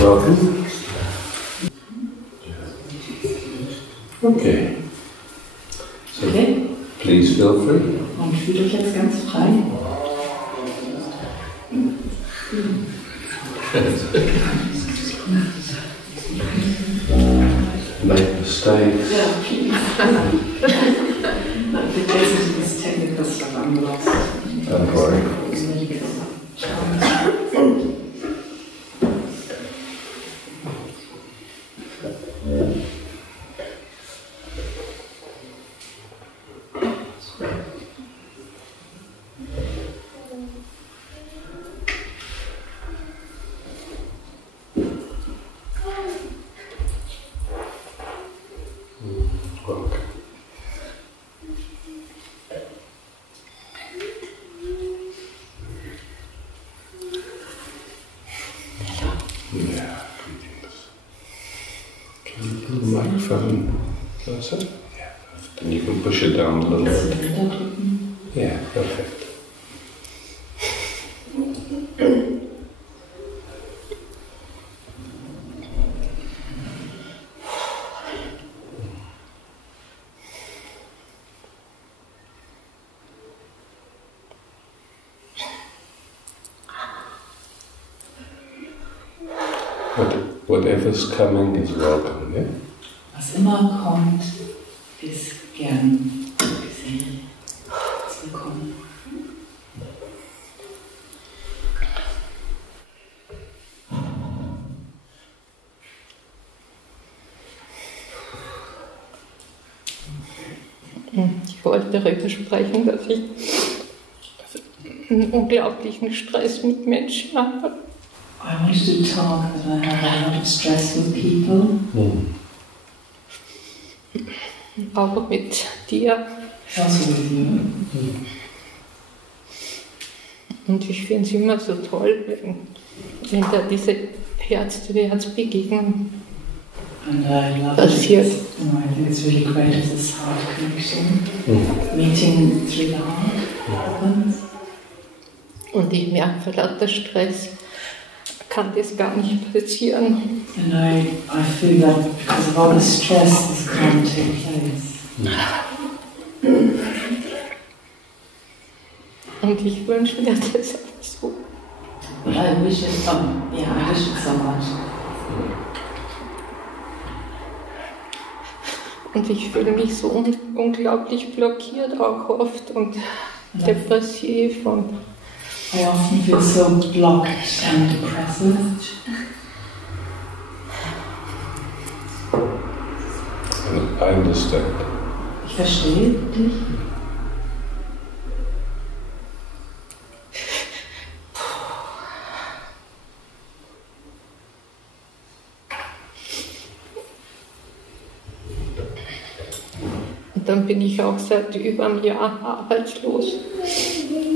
Welcome. Okay. So, please feel free. Und fühlt euch jetzt ganz frei. Make mistakes. Vergessen das Technical stuff I'm lost. Don't worry. Microphone closer? Yeah, and you can push it down a little bit. Yeah, perfect. Whatever's coming is welcome, yeah? Was immer kommt, ist gern gesehen, ist willkommen. Ich wollte darüber sprechen, dass ich einen unglaublichen Stress mit Menschen habe. I wanted to talk that I have a lot of stress with people. Auch mit dir. Also with you. Und ich finde es immer so toll, wenn da diese Herz-Begegnung And I love passiert. it. I think it's really great as this heart connection. Meeting through the heart happens. Und ich merke, vor lauter Stress kann das gar nicht passieren. And I feel that because of all the stress, this can't take place. Und ich wünsche mir das auch so. But I wish it, I wish it so much. Und ich fühle mich so unglaublich blockiert auch oft und depressiv und I often feel so blocked and depressive. I understand. Ich verstehe dich. Und dann bin ich auch seit über einem Jahr arbeitslos.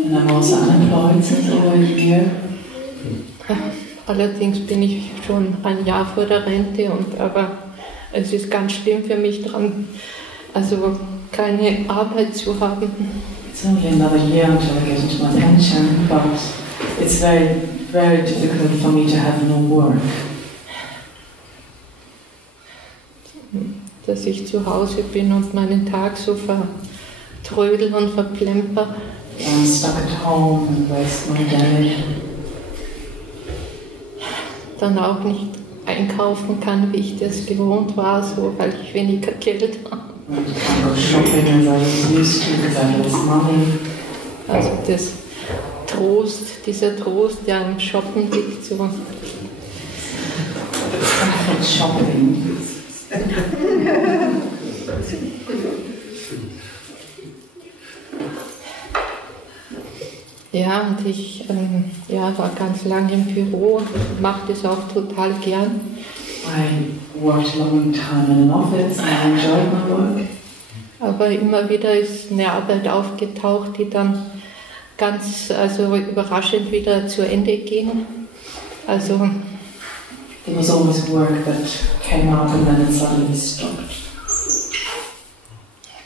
And I'm also unemployed since over a year. Allerdings bin ich schon ein Jahr vor der Rente, aber es ist ganz schlimm für mich dran, also keine Arbeit zu haben. It's only another year until I get into my pension, but it's very, very difficult for me to have no work. Dass ich zu Hause bin und meinen Tag so vertrödel und verplemper. I'm stuck at home and waste my day. Dann auch nicht einkaufen kann, wie ich das gewohnt war, so, weil ich weniger Geld habe. And I can't go shopping as I was used to because I have less money. Also das Trost, dieser Trost, der im Shoppen liegt, so. Shopping. Ja, und ich war ganz lange im Büro und mache das auch total gern. I worked a long time in an office and I enjoyed my work. Aber immer wieder ist eine Arbeit aufgetaucht, die dann ganz überraschend wieder zu Ende ging. Also there was always work that came up and then it suddenly stopped.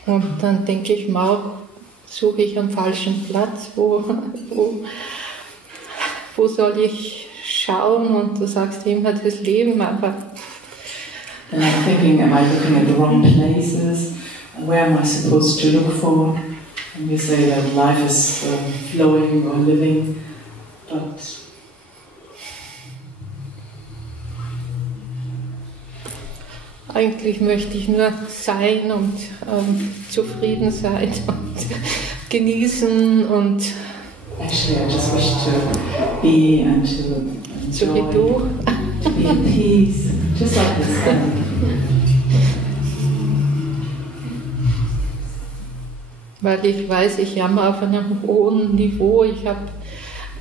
Und dann denke ich mir auch, suche ich einen falschen Platz, wo soll ich schauen? Und du sagst immer das Leben, aber... And I'm thinking, am I looking at the wrong places? Where am I supposed to look for? And you say that life is flowing or living, but... Eigentlich möchte ich nur sein und zufrieden sein und genießen und... Actually, I just wish to be and to enjoy, so wie du. To be in peace, just like the sun. Weil ich weiß, ich jammer auf einem hohen Niveau, ich habe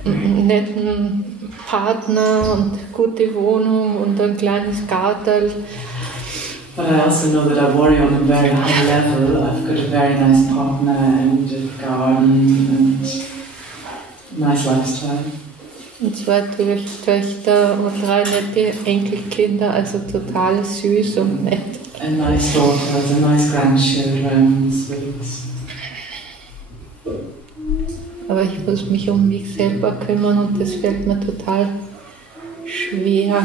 einen netten Partner und gute Wohnung und ein kleines Garten. But I also know that I worry on a very high level. I've got a very nice partner and a garden and nice lifestyle. Und 2 Töchter und 3 nette Enkelkinder, also total süß und nett. A nice daughters, a nice grandchildren, sweet. Aber ich muss mich um mich selber kümmern und das fällt mir total schwer.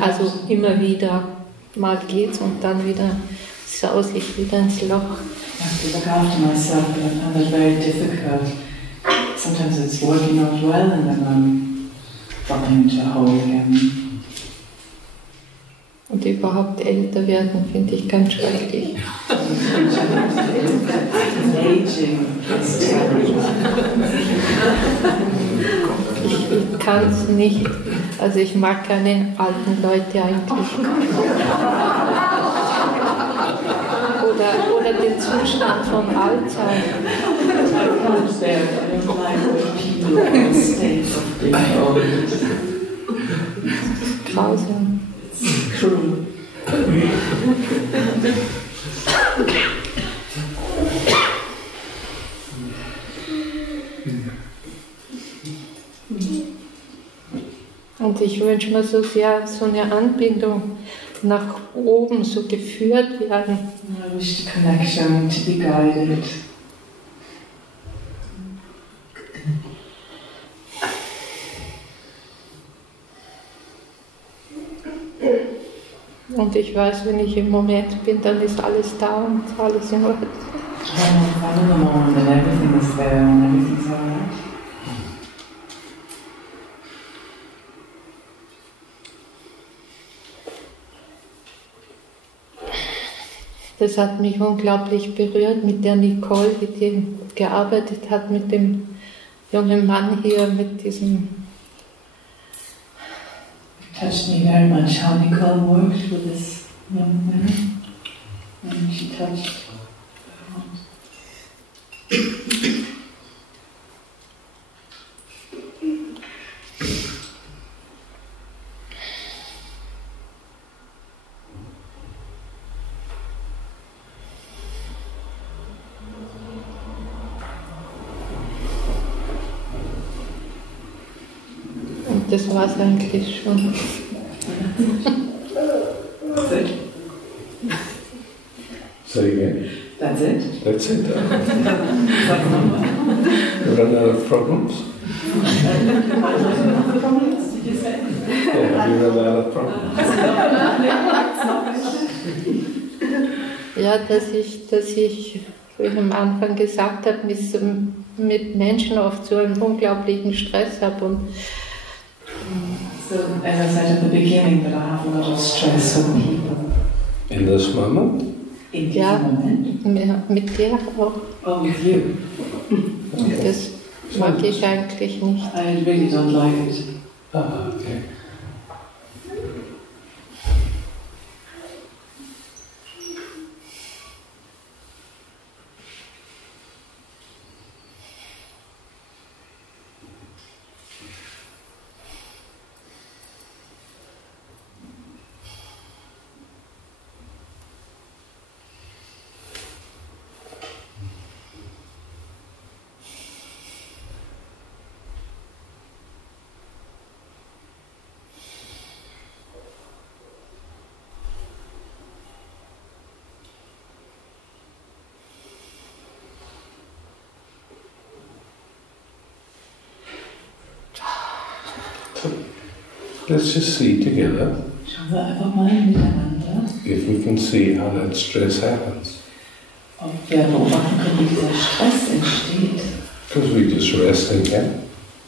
Also immer wieder, mal geht's und dann wieder saus ich wieder ins Loch. I have to look after myself, but I find that very difficult. Sometimes it's working out well and then I'm dropping into a hole again. Und überhaupt älter werden finde ich ganz schrecklich. Ich kann es nicht. Also ich mag keine alten Leute eigentlich. Oder den Zustand von Altsein. Grausam. True. Und ich wünsche mir so sehr so eine Anbindung nach oben, so geführt werden. I wish the connection to be guided. Und ich weiß, wenn ich im Moment bin, dann ist alles da und alles in Ordnung. I'm in the moment and everything is there and everything's alright. Das hat mich unglaublich berührt mit der Nicole, die gearbeitet hat mit dem jungen Mann hier, mit diesem... Touched me very much how Nicole worked with this young man, and she touched Das war es eigentlich schon. That's it. Say again. That's it. That's it. You run out of problems? Problems, did you say? Yeah, you run out of problems. Ja, dass ich, wie ich am Anfang gesagt habe, mit Menschen oft so einen unglaublichen Stress habe und So, as I said at the beginning, that I have a lot of stress with people. In this moment? In diesem Moment? Mit dir auch. Oh, with you. Das mag ich eigentlich nicht. I really don't like it. Ah, okay. Let's just see together Schauen wir einfach mal miteinander, if we can see how that stress happens. ob wir beobachten können, wie dieser Stress entsteht. Because we just resting here,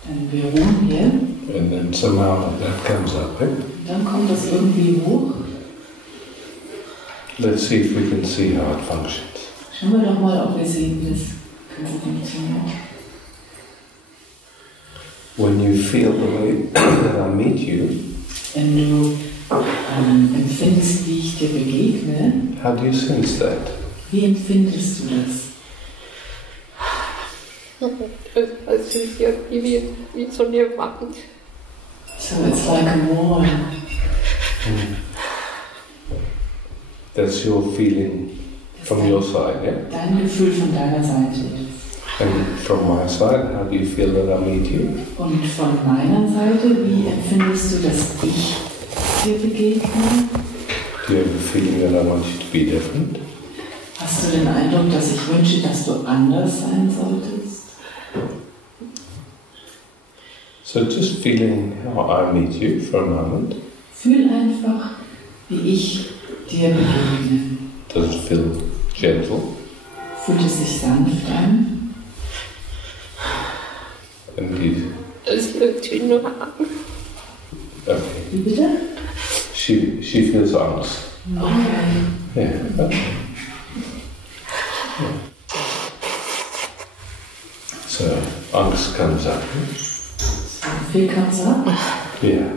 Denn wir ruhen hier, and then somehow that comes up. dann kommt das irgendwie hoch. Let's see if we can see how it functions. Schauen wir doch mal, ob wir sehen, wie das Ganze funktioniert. When you feel the way that I meet you, Wenn du empfindest, wie ich dir begegne, how do you sense that? wie empfindest du das? Es ist irgendwie wie so eine Wand. So it's like a wall. That's your feeling from your side, yeah? Dein Gefühl von deiner Seite. And from my side, how do you feel that I meet you? Und von meiner Seite, wie empfindest du, dass ich dir begegne? Do you have a feeling that I want you to be different? Hast du den Eindruck, dass ich wünsche, dass du anders sein solltest? So just feeling how I meet you for a moment. Fühl einfach, wie ich dir begegne. Does it feel gentle? Fühlt es sich sanft an? Indeed. Es ist irgendwie nur Okay. Wie bitte? She feels Angst. Okay. Yeah. Okay. So Angst comes up. So viel kannst du sagen? Yeah.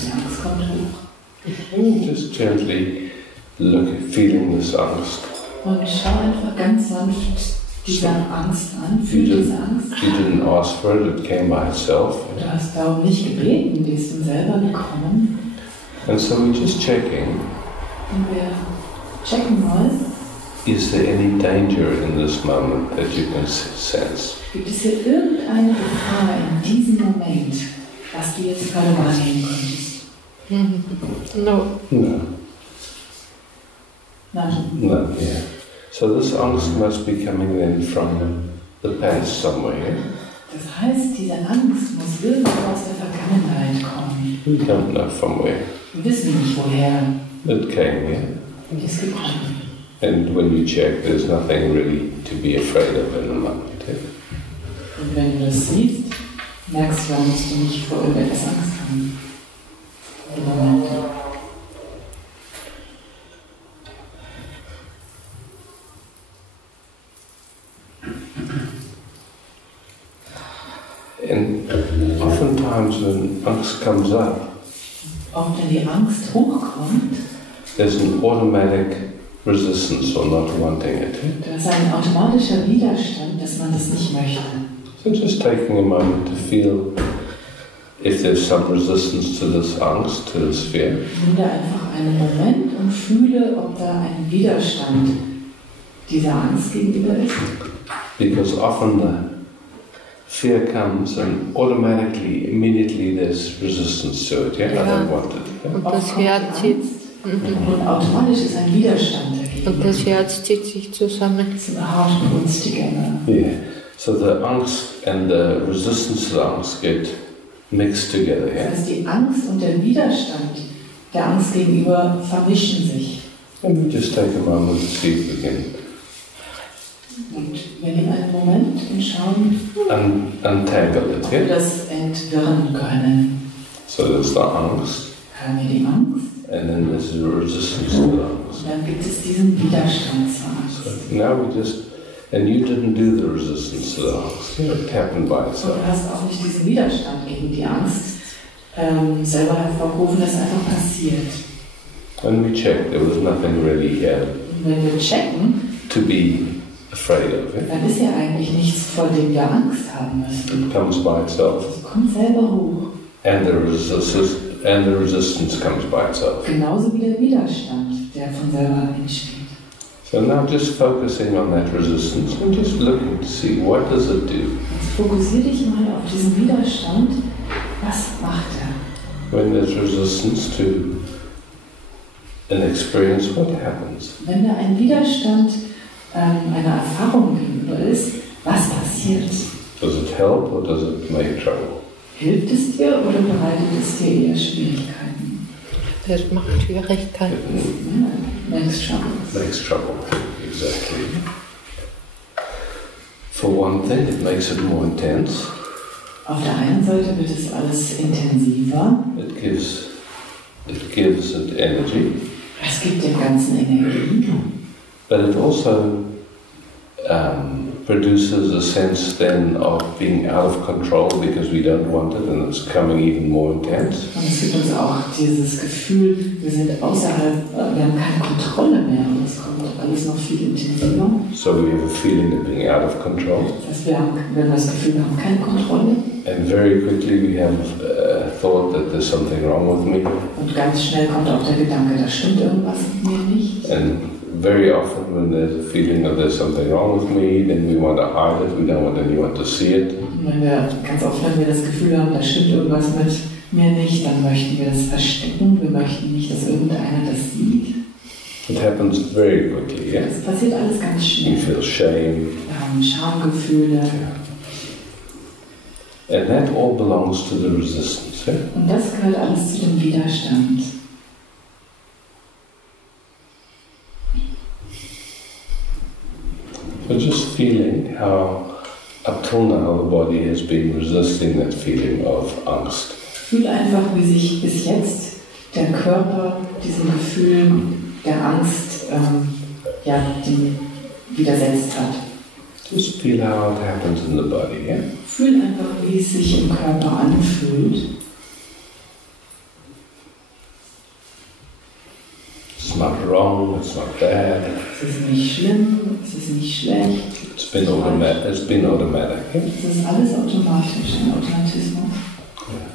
Die Angst kommt hoch. And just gently look at feeling this Angst. Und schau einfach ganz sanft diese Angst an. Fühl diese Angst. You didn't ask for it, it came by itself. Du hast darum nicht gebeten, die ist von selber gekommen. And so we're just checking, Und wir checken mal, is there any danger in this moment that you can sense? gibt es hier irgendeine Gefahr in diesem Moment, was du jetzt gerade wahrnehmen könntest? No. No. Nein. No, yeah. So this angst must be coming then from the past somewhere. Das heißt, diese Angst muss irgendwo aus der Vergangenheit kommen. We don't know from where. Wir wissen nicht woher. It came here. Und ist gekommen. And when you check, there's nothing really to be afraid of in the moment. Yeah? Und wenn du das siehst, merkst du, musst du nicht vor irgendetwas Angst haben. Im Moment. And oftentimes when angst comes up, Auch wenn die Angst hochkommt, there's an automatic resistance or not wanting it. da ist ein automatischer Widerstand, dass man das nicht möchte. So just taking a moment to feel if there's some resistance to this angst, to this fear. Nimm da einfach einen Moment und fühle, ob da ein Widerstand dieser Angst gegenüber ist. Because often the fear comes and automatically, immediately there's resistance to it. Yeah, I don't want it. Yeah? Und das Herz zieht, Und automatisch ist ein Widerstand dagegen. und das Herz zieht sich zusammen. So the heart pulls together. Yeah. So the angst and the resistance to the angst get mixed together. Das Yeah. heißt, die Angst und der Widerstand der Angst gegenüber vermischen sich. And we just take a moment to see if we can Und wir nehmen einen Moment und schauen, untangle it. ob wir Yeah. das entwirren können. So there's the angst, Hören wir die Angst and then there's the resistance to the angst. und dann gibt es diesen Widerstand zur Angst. So now we just, and you didn't do the resistance to the angst. It happened by Und itself. du hast auch nicht diesen Widerstand gegen die Angst selber hervorgerufen, das ist einfach passiert. When we checked, there was nothing really here Und wenn wir checken, to be afraid of. Yeah? dann ist ja eigentlich nichts, vor dem wir Angst haben müssen. It comes by itself, Es kommt selber hoch. and the resistance comes by itself. Genauso wie der Widerstand, der von selber entsteht. So now just focusing on that resistance and just looking to see what does it do. Jetzt fokussiere dich mal auf diesen Widerstand. Was macht er? When there's resistance to an experience, what happens? Wenn da ein Widerstand einer Erfahrung gegenüber ist, was passiert? Does it help or does it make trouble? Hilft es dir oder bereitet es dir eher Schwierigkeiten? Das macht Schwierigkeiten. Makes trouble. Makes trouble, exactly. For one thing, it makes it more intense. Auf der einen Seite wird es alles intensiver. It gives it energy. Es gibt dem Ganzen Energie. But it also produces a sense then of being out of control because we don't want it and it's coming even more intense. Und es gibt uns auch dieses Gefühl, wir sind außerhalb, wir haben keine Kontrolle mehr und es kommt alles noch viel intensiver. So we have a feeling of being out of control. Das heißt, wir haben das Gefühl, wir haben keine Kontrolle. And very quickly we have thought that there's something wrong with me. Und ganz schnell kommt auch der Gedanke, da stimmt irgendwas mit mir nicht. And very often when there's a feeling that there's something wrong with me, then we want to hide it, we don't want anyone to see it. Ganz oft, wenn wir das Gefühl haben, da stimmt irgendwas mit mir nicht, dann möchten wir das verstecken, wir möchten nicht, dass irgendeiner das sieht. It happens very quickly, yeah? Das passiert alles ganz schnell. You feel shame. Wir haben Schamgefühle. And that all belongs to the resistance, yeah? Und das gehört alles zu dem Widerstand. So just feeling how up till now the body has been resisting that feeling of angst. Fühl einfach, wie sich bis jetzt der Körper diesem Gefühl der Angst widersetzt hat. Just feel how it happens in the body, yeah? Fühl einfach, wie es sich im Körper anfühlt. It's not wrong, it's not bad. Es ist nicht schlimm, es ist nicht schlecht. It's been automatic. Yeah? Es ist alles automatisch, ein Automatismus. Yeah.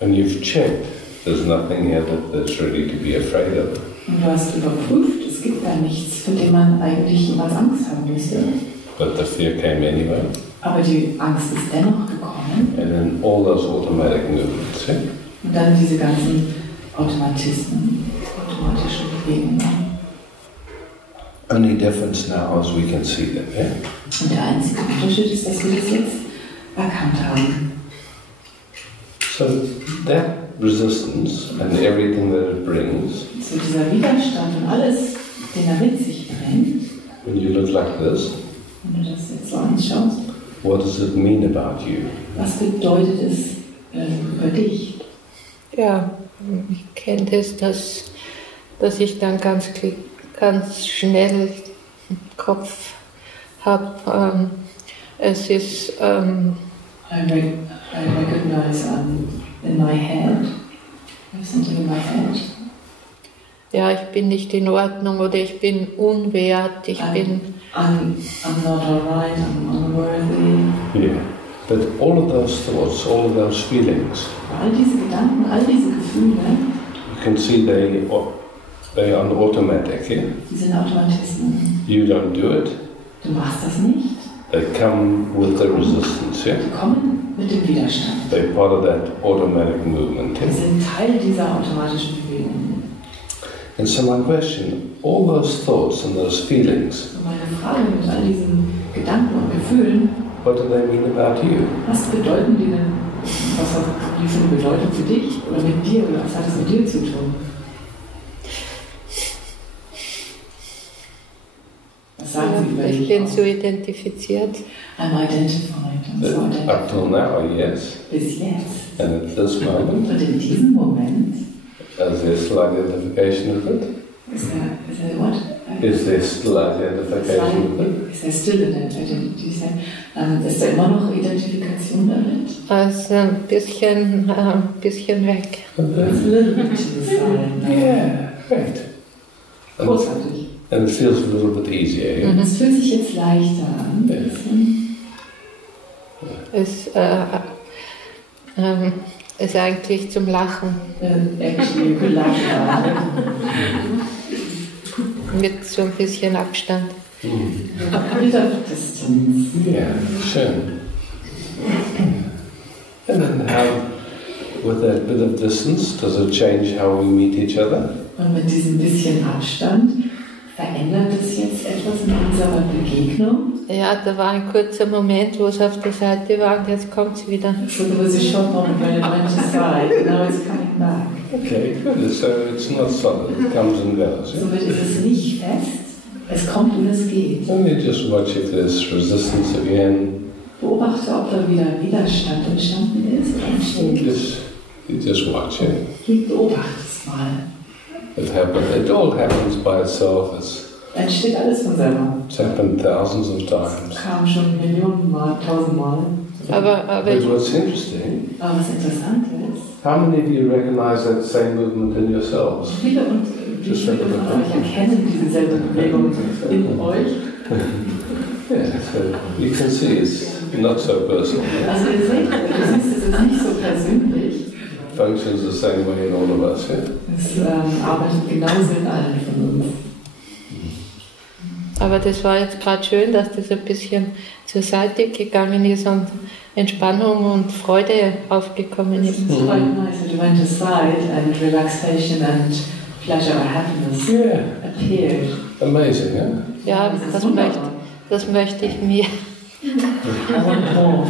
And you've checked, there's nothing here that's really to be afraid of. Und du hast überprüft, es gibt da nichts, vor dem man eigentlich jemals Angst haben müsste. But the fear came anyway. Aber die Angst ist dennoch gekommen. And then all those automatic movements, yeah? Und dann diese ganzen automatischen Bewegungen. Only difference now is we can see them, yeah? Und der einzige Unterschied ist, dass wir das jetzt erkannt haben. So that resistance and everything that it brings, So dieser Widerstand und alles, den er mit sich bringt, when you look like this, wenn du das jetzt so anschaust, what does it mean about you? was bedeutet es über dich? Ja, ich kenne das, dass ich dann ganz schnell im Kopf habe, es ist... I recognize in my head, I have something in my head. Ja, ich bin nicht in Ordnung oder ich bin unwert, I'm not alright, I'm unworthy. Yeah. But all of those thoughts, all of those feelings, All diese Gedanken, all diese Gefühle, you can see they are on automatic, yeah? die sind Automatismen. You don't do it, Du machst das nicht. they come with the resistance, yeah? Die kommen mit dem Widerstand. They're part of that automatic movement, Die yeah? sind Teil dieser automatischen Bewegung. And so my question, all those thoughts and those feelings, Und meine Frage mit all diesen Gedanken und Gefühlen, what do they mean about you? was bedeuten die denn? Was hat die für eine Bedeutung für dich oder mit dir? Oder was hat es mit dir zu tun? Was sagen sie über dich? Ich bin so identifiziert. I'm identified. I'm so Up identified. till now, yes. Bis jetzt. And at this moment, Und in diesem Moment is there still identification with it? ist er what? Is there still identification with it? Ist er still in der Identity? Ist da immer noch Identifikation damit? Also ein bisschen weg. It's a little bit to the side. Yeah, right. Großartig. And it feels a little bit easier, yeah? Es fühlt sich jetzt leichter an. Ja. Es ist eigentlich zum Lachen. Actually, gelacht. Mit so ein bisschen Abstand. A bit of distance. Yeah, schön. And then with that bit of distance, does it change how we meet each other? Und mit diesem bisschen Abstand Verändert es jetzt etwas in unserer Begegnung? Ja, da war ein kurzer Moment, wo es auf der Seite war und jetzt kommt sie wieder. So there was a short moment when it went to side, now it's coming back. Okay, good. So it's not solid. It comes and goes. Yeah? Somit ist es nicht fest, es kommt und es geht. And you just watch if there's resistance again. Beobachte, ob da wieder Widerstand entstanden ist. You just watch it. Beobachte es mal. It all happens by itself. Entsteht alles von selber. It's happened thousands of times. Kam schon Millionen Mal, tausendmal. Aber But what's interesting, Aber was interessant ist, how many of you recognize that same movement in yourselves? wie viele von euch erkennen diese selbe Bewegung in euch? Yeah, so you can see it's not so personal. Also ihr seht, du siehst, es ist nicht so persönlich. Functions the same way in all of us, yeah? Es arbeitet genauso in allen von uns. Aber das war jetzt gerade schön, dass das ein bisschen zur Seite gegangen ist und Entspannung und Freude aufgekommen ist. It's quite nice that it went aside and relaxation and pleasure or happiness appeared. Amazing, yeah? Ja, das möchte ich mir. I want more.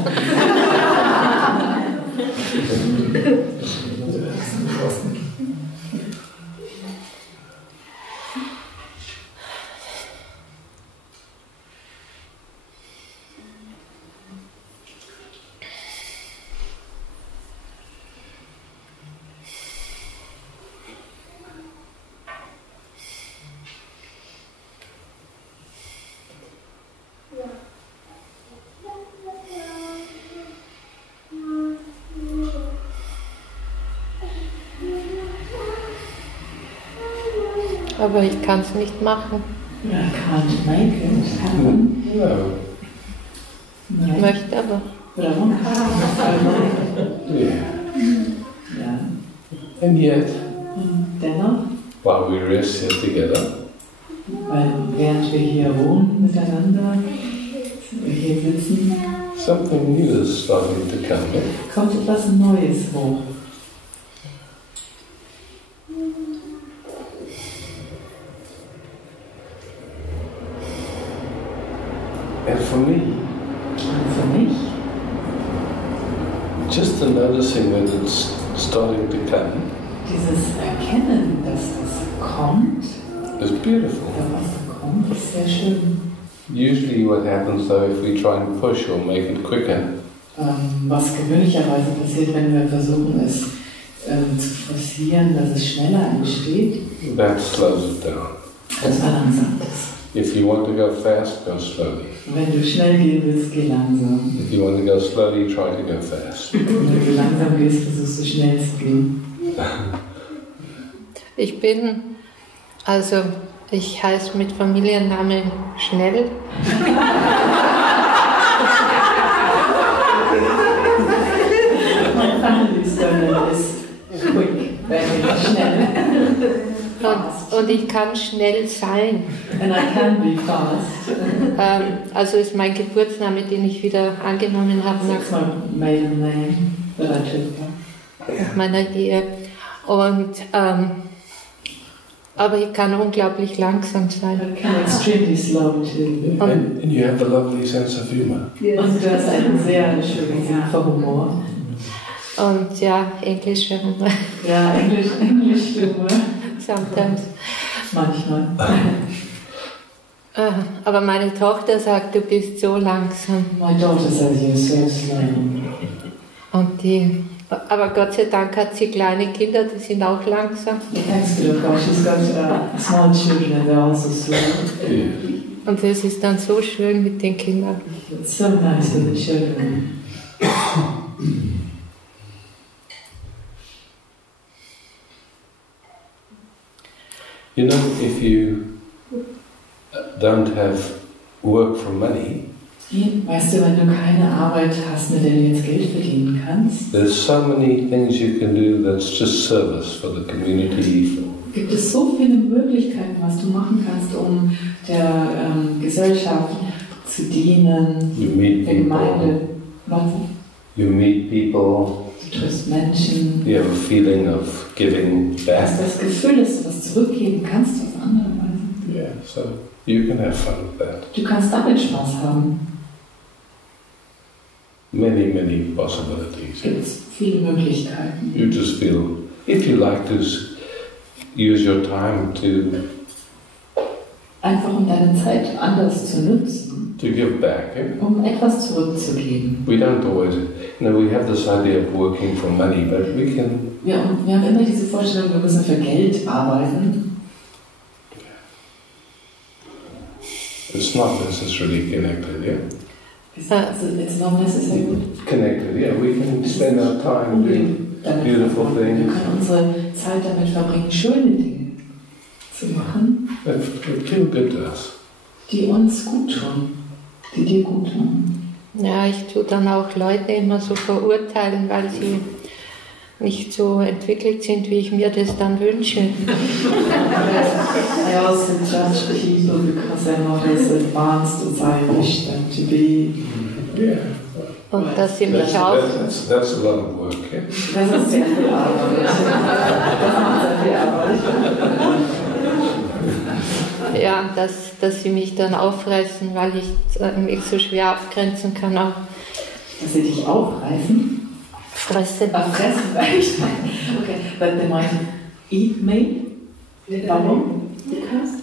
Aber ich kann es nicht machen. I can't make it happen. No. Ich möchte aber. But I want to. Yeah. Ja. And yet, Dennoch, while we rest here together, weil während wir hier wohnen miteinander, hier sitzen, something new is starting to come. Yeah? kommt etwas Neues hoch. And for me, Und für mich, just the noticing when it's starting to come dieses Erkennen, dass es kommt, is beautiful. oder was kommt, ist sehr schön. Usually what happens though, if we try and push or make it quicker, Was gewöhnlicherweise passiert, wenn wir versuchen, es zu forcieren, dass es schneller entsteht, that slows it down. das verlangsamt es. If you want to go fast, go slowly. Wenn du schnell gehen willst, geh langsam. If you want to go slowly, try to go fast. Und wenn du langsam gehst, versuchst du schnell zu gehen. Ich heiße mit Familiennamen Schnell. My family's surname is quick, very schnell. Und ich kann schnell sein. And I can be fast. Also ist mein Geburtsname, den ich wieder angenommen habe That's my maiden name that I took nach meiner Ehe. Aber ich kann unglaublich langsam sein. But I can extremely slow too. And you have a lovely sense of humor. Und du hast einen sehr schönen Sinn für Humor. Und ja, englische Humor. Ja, Englisch Humor. Sometimes. Manchmal. Aber meine Tochter sagt, du bist so langsam. My daughter says you're so slow. Aber Gott sei Dank hat sie kleine Kinder, die sind auch langsam. Thanks be to God, she's got small children and they're also slow. Yeah. Und es ist dann so schön mit den Kindern. It's so nice with the children. You know, if you don't have work for money, Weißt du, wenn du keine Arbeit hast, mit der du jetzt Geld verdienen kannst, there's so many things you can do that's just service for the community. gibt es so viele Möglichkeiten, was du machen kannst, um der Gesellschaft zu dienen, You meet der Gemeinde. people. You meet people. Du triffst Menschen. You have a feeling of giving Du back. hast das Gefühl, dass du was zurückgeben kannst auf andere Weise. Yeah. Yeah, so you can have fun with that. Du kannst damit Spaß haben. Many, many possibilities. Gibt es viele Möglichkeiten. You just feel, if you like to use your time to einfach um deine Zeit anders zu nutzen, to give back. um etwas zurückzugeben. We don't always, we have this idea of working for money, but we can. Wir haben immer diese Vorstellung, wir müssen für Geld arbeiten. It's not necessarily connected, yeah? It's not necessarily connected, yeah. We can spend our time doing beautiful things. Wir können unsere Zeit damit verbringen, schöne Dinge zu machen, that feel good to us. Die uns gut tun, die dir gut tun. Ja, ich tue dann auch Leute immer so verurteilen, weil sie nicht so entwickelt sind, wie ich mir das dann wünsche. I also judge people because they're not as advanced as I wish them to be. Yeah. Und dass sie mich auch... That's a lot of work, yeah? Das ist sehr viel Arbeit. Das macht sehr viel Arbeit. Ja, dass sie mich dann auffressen, weil ich mich so schwer abgrenzen kann. Auch. Dass sie dich aufreißen? Fressen. Fressen, okay, but they might eat me. Warum?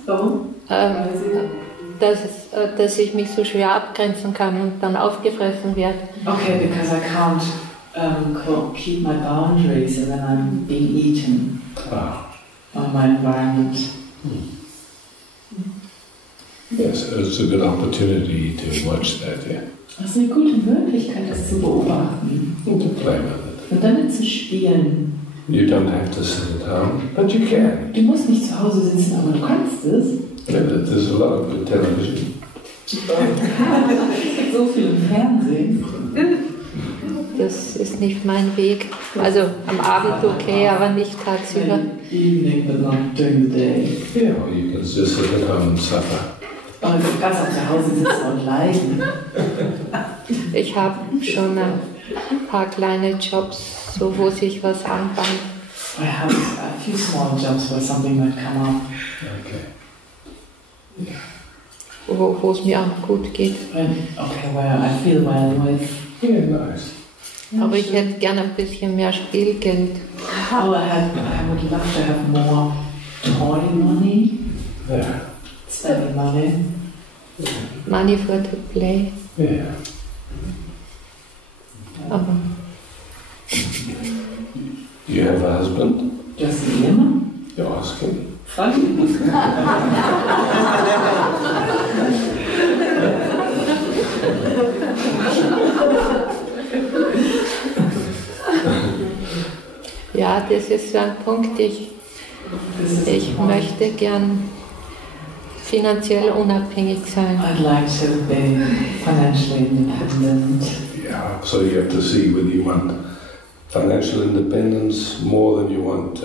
Warum? Dass ich mich so schwer abgrenzen kann und dann aufgefressen werde. Okay, because I can't keep my boundaries and then I'm being eaten by my environment. Yes, it's a good opportunity to watch that, yeah. Das ist eine gute Möglichkeit, das zu beobachten. And to play with it. Und damit zu spielen. You don't have to sit at home, but you can. Du musst nicht zu Hause sitzen, aber du kannst es. There's a lot of good television. Es gibt so viel im Fernsehen. Das ist nicht mein Weg. Also am Abend okay, aber nicht tagsüber. Evening, but not during the day. Yeah, or you can just sit at home and suffer. Aber du kannst auch zu Hause sitzen und leiden. Ich habe schon ein paar kleine Jobs, so wo sich was anbahnt. I have a few small jobs where something might come up. Okay. Wo es mir auch gut geht. Okay, where I feel well with. Yeah, nice. Aber ich hätte gerne ein bisschen mehr Spielgeld. Oh, I would love to have more toy money. Yeah. Spending money. Money for to play. Yeah. Aber You have a husband? Just an Ehemann? You ask him. Frag ihn. ja, das ist so ein Punkt. Ich möchte gern finanziell unabhängig sein. I'd like to be financially independent. Yeah, so you have to see whether you want financial independence more than you want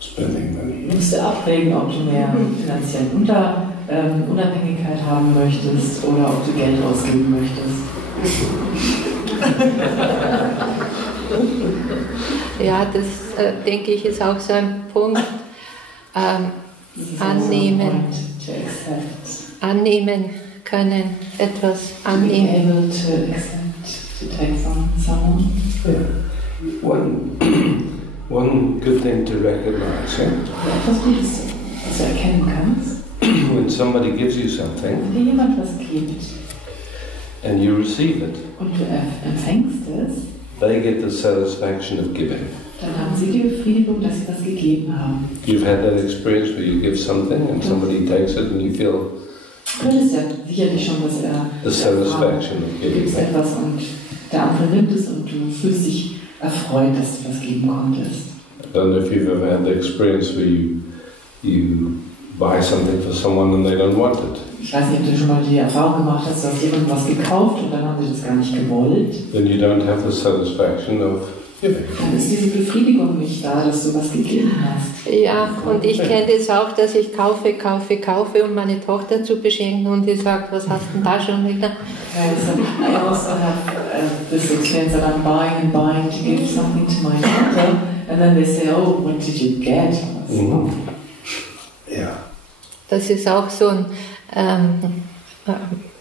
spending money. Du musst abwägen, ob du mehr finanzielle Unabhängigkeit haben möchtest oder ob du Geld ausgeben möchtest. Ja, das denke ich ist auch so ein Punkt. Annehmen können, etwas annehmen. Being able to accept, to take from someone. Yeah. One good thing to recognize, Etwas Gutes, was du erkennen kannst. when somebody gives you something Wenn dir jemand was gibt and you receive it, und du empfängst es, they get the satisfaction of giving. dann haben sie die Befriedigung, dass sie was gegeben haben. You've had that experience where you give something and somebody takes it and you feel Du könntest ja sicherlich schon, dass the satisfaction of du giving. gibst etwas und der andere nimmt es und du fühlst dich erfreut, dass du was geben konntest. I don't know if you've ever had the experience where you buy something for someone and they don't want it. Ich weiß nicht, ob du schon mal die Erfahrung gemacht hast, du hast jemandem was gekauft und dann haben sie das gar nicht gewollt. Then you don't have the satisfaction of giving. Dann ist diese Befriedigung nicht da, dass du was gegeben hast. Ja, und ich kenne das auch, dass ich kaufe, um meine Tochter zu beschenken und die sagt, was hast du denn da schon wieder? I also have this experience that I'm buying to give something to my daughter and then they say, oh, what did you get? Mm-hmm. Yeah. Das ist auch so ein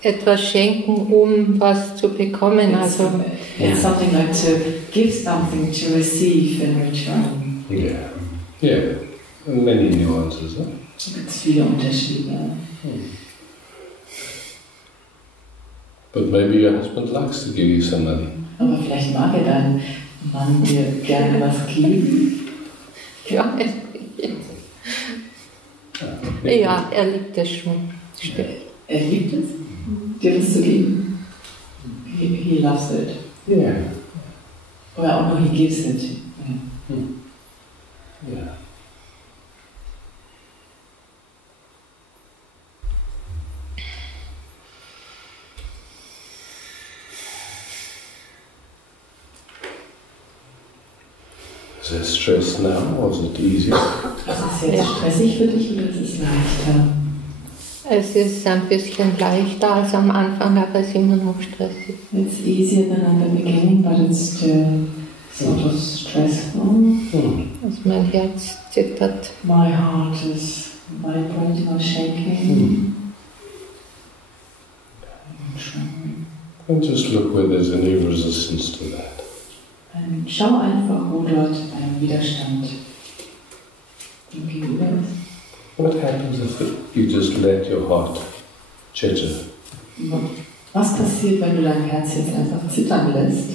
etwas schenken, um was zu bekommen. It's something like to give something to receive in return. Yeah, yeah, and many nuances. Huh? It's viele Unterschiede. But maybe your husband likes to give you some money. Aber vielleicht mag dein Mann dir gerne was geben. Ja, ja, er liebt es schon. Stimmt. Er liebt es, dir das zu geben. He loves it. Yeah. Or no, he gives it. Yeah. Is it stress now or is it easier? Ist es jetzt stressig für dich oder ist es leichter? Es ist ein bisschen leichter als am Anfang, aber es ist immer noch stressig. It's easier than at the beginning, but it's still sort of stressful. Also mein Herz zittert. My heart is vibrating or shaking. And just look where there's any resistance to that. Schau einfach, wo dort ein Widerstand gegenüber ist. What happens if you just let your heart chitter? Was passiert, wenn du dein Herz jetzt einfach zittern lässt?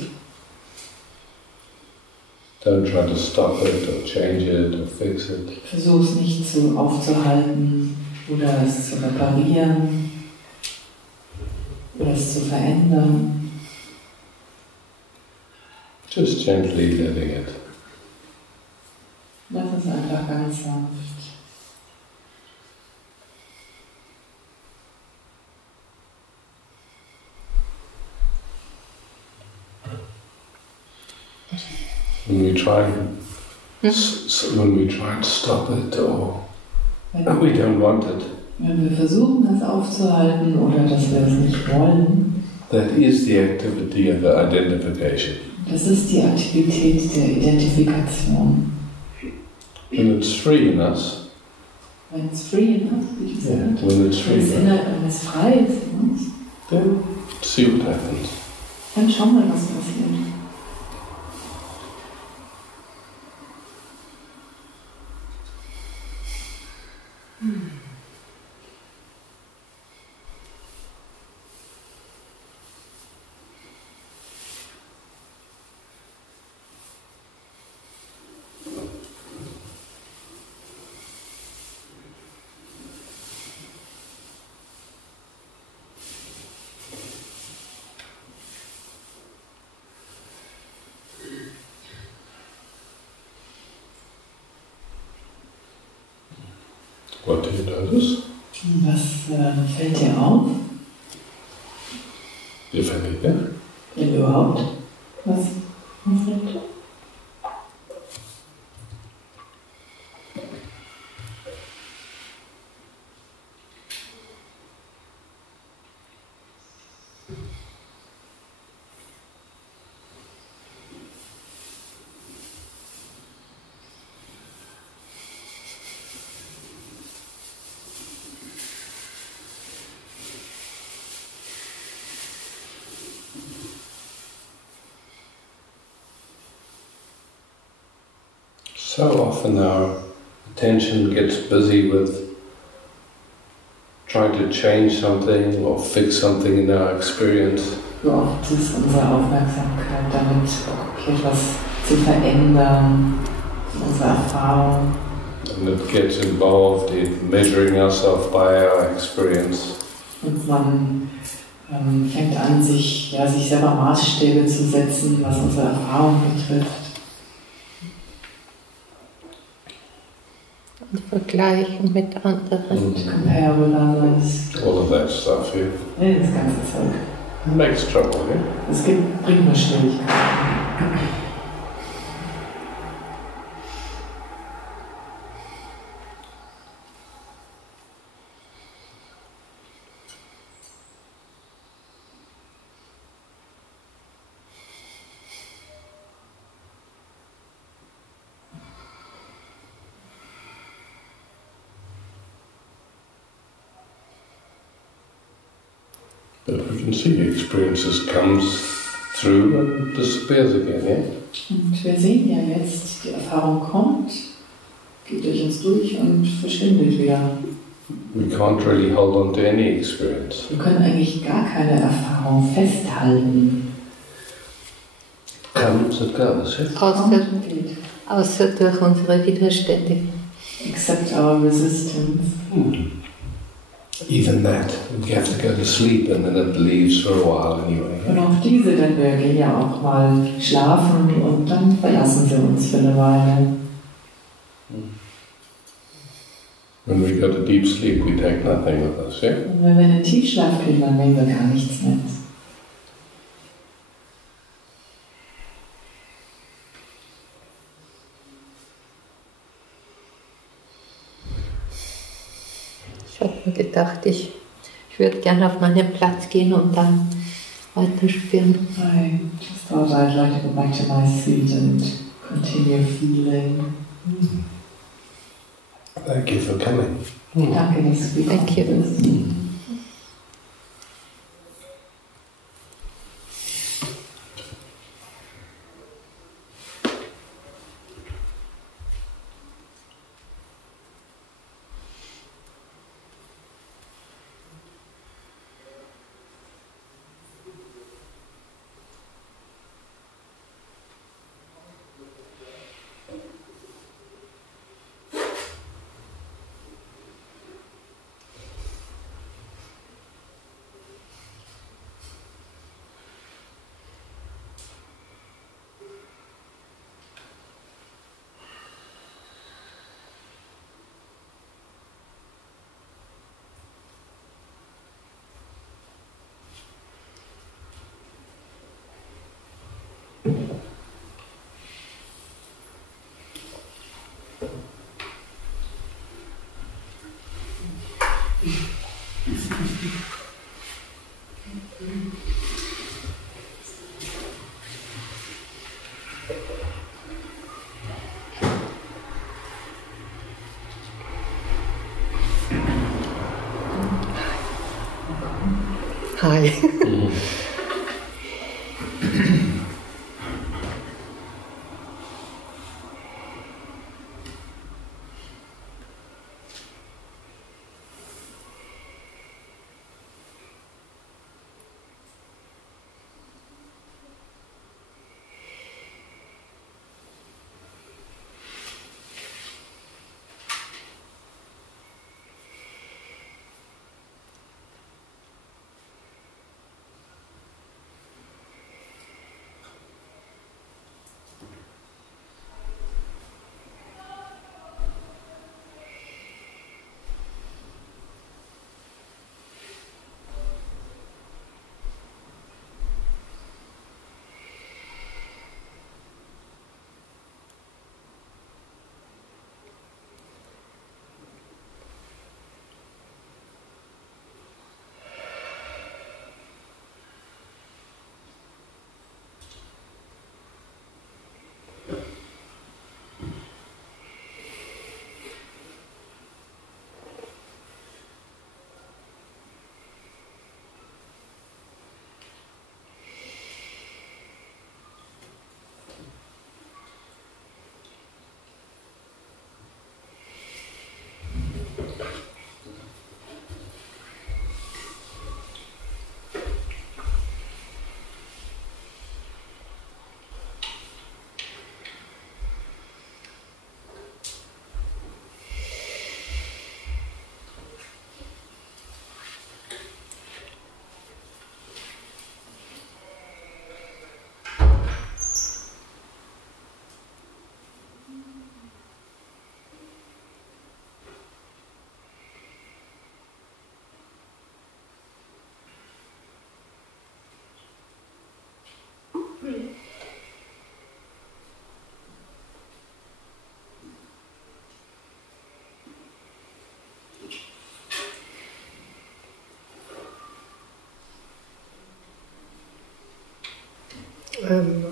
Don't try to stop it or change it or fix it. Versuch es nicht aufzuhalten oder es zu reparieren oder es zu verändern. Just gently letting it. Lass es einfach ganz sanft. When we try and stop it, or we don't want it. Wenn wir versuchen, das aufzuhalten oder dass wir es nicht wollen, that is the activity of the identification. Das ist die Aktivität der Identifikation. When it's free in us. When it's free in us, wie du sagst. When it's free. Wenn es frei ist in uns. Then see what happens. Dann schauen wir, was passiert. What do you notice? Was fällt dir auf? If anything. Wenn überhaupt was auffällt? So often our attention gets busy with trying to change something or fix something in our experience. So oft ist unsere Aufmerksamkeit damit, etwas zu verändern, unsere Erfahrung. And it gets involved in measuring ourselves by our experience. Und man fängt an, sich selber Maßstäbe zu setzen, was unsere Erfahrung betrifft. Und vergleichen mit anderen. Compare with others. All of that stuff here. Ja, das ganze Zeug. It makes trouble, yeah? Es bringt nur Schwierigkeiten. But we can see experiences comes through and disappears again, yeah? Und wir sehen ja jetzt, die Erfahrung kommt, geht durch uns durch und verschwindet wieder. We can't really hold on to any experience. Wir können eigentlich gar keine Erfahrung festhalten. Comes and goes, yeah? Außer durch unsere Widerstände. Except our resistance. Even that, we have to go to sleep and then it leaves for a while anyway. Und auch diese, denn wir gehen ja auch mal schlafen und dann verlassen sie uns für eine Weile. When we go to deep sleep, we take nothing with us, yeah? Und wenn wir in den Tiefschlaf gehen, dann nehmen wir gar nichts mit. Ich habe mir gedacht, ich würde gerne auf meinen Platz gehen und dann weiterspielen. I just thought I'd like to go back to my seat and continue feeling. Thank you for coming. Danke, dass du Thank you. bist. Hi.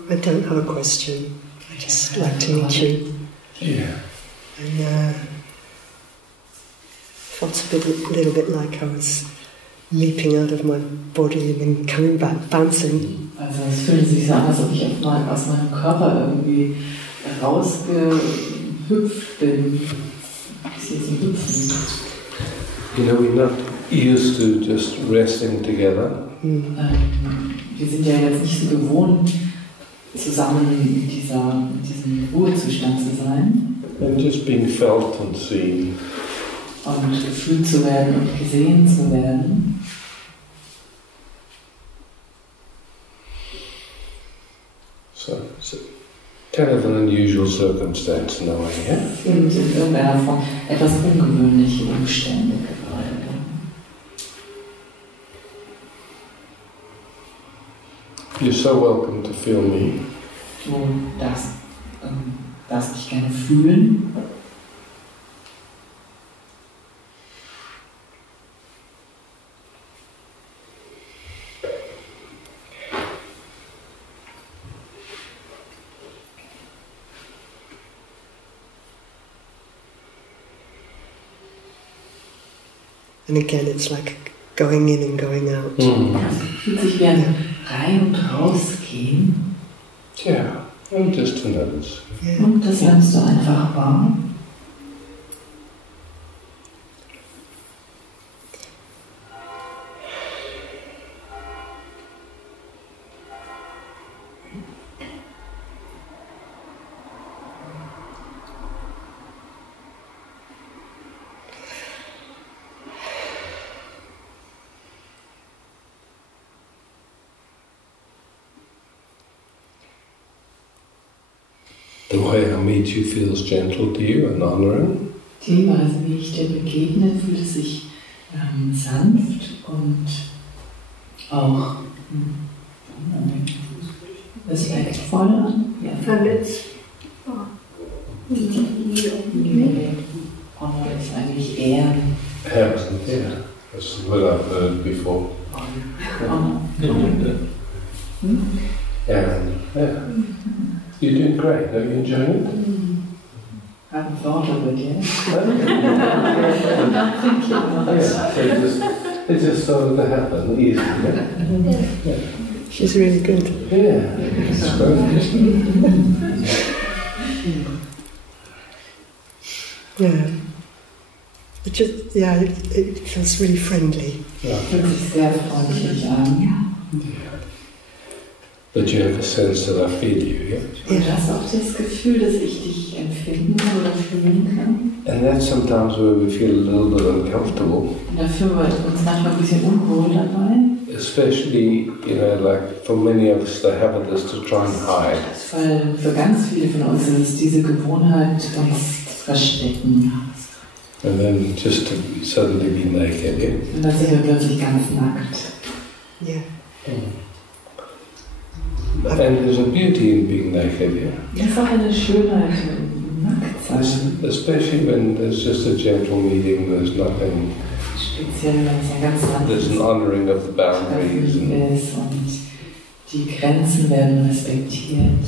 I don't have a question. I just like to meet you. Yeah. And felt a little bit like I was leaping out of my body and then coming back, bouncing. Also es fühlte sich so an, als ob ich aus meinem Körper irgendwie rausgehüpft bin. Ich sehe zum Hüpfen. You know, we're not used to just resting together. Wir sind ja jetzt nicht so gewohnt, zusammen in diesem Ruhezustand zu sein. And just being felt and seen. Und gefühlt zu werden und gesehen zu werden. So it's kind of an unusual circumstance in a way, yeah? Und in irgendeiner Form etwas ungewöhnliche Umstände gerade. You're so welcome to feel me. Du darfst dich gerne fühlen. And again, it's like going in and going out. Es fühlt sich wie ein Rein- und Rausgehen. Yeah, and just to notice. Yeah. Und das nimmst du einfach wahr. The way I meet you feels gentle to you and honoring. Die Weise, wie ich dir begegne, fühlt sich sanft und auch respektvoll an. Ja. Verletzbar. Honor ist eigentlich Ehren. Yeah, that's what I've heard before. Honor. Yeah. You're doing great. Are you enjoying it? I haven't thought of it yet. Yeah, it just started to happen easily. Yeah? She's really good. Yeah. It's great. Yeah. It feels really friendly. Yeah. Fühlt sich sehr freundlich an. But you have a sense that I feel you, yeah? Und du hast auch das Gefühl, dass ich dich empfinden oder fühlen kann. And that's sometimes where we feel a little bit uncomfortable. Und da fühlen wir uns manchmal ein bisschen unwohl dabei. Especially, like for many of us, the habit is to try and hide. Weil für ganz viele von uns ist es diese Gewohnheit, uns zu verstecken. And then just to suddenly be naked, yeah? Und dann sind wir plötzlich ganz nackt. Yeah. And there's a beauty in being naked, yeah? Es ist auch eine Schönheit im Nacktsein. Especially when there's just a gentle meeting, there's nothing. Speziell, wenn es ein ganz There's an sanftes honouring of the boundaries. ist und die Grenzen werden respektiert.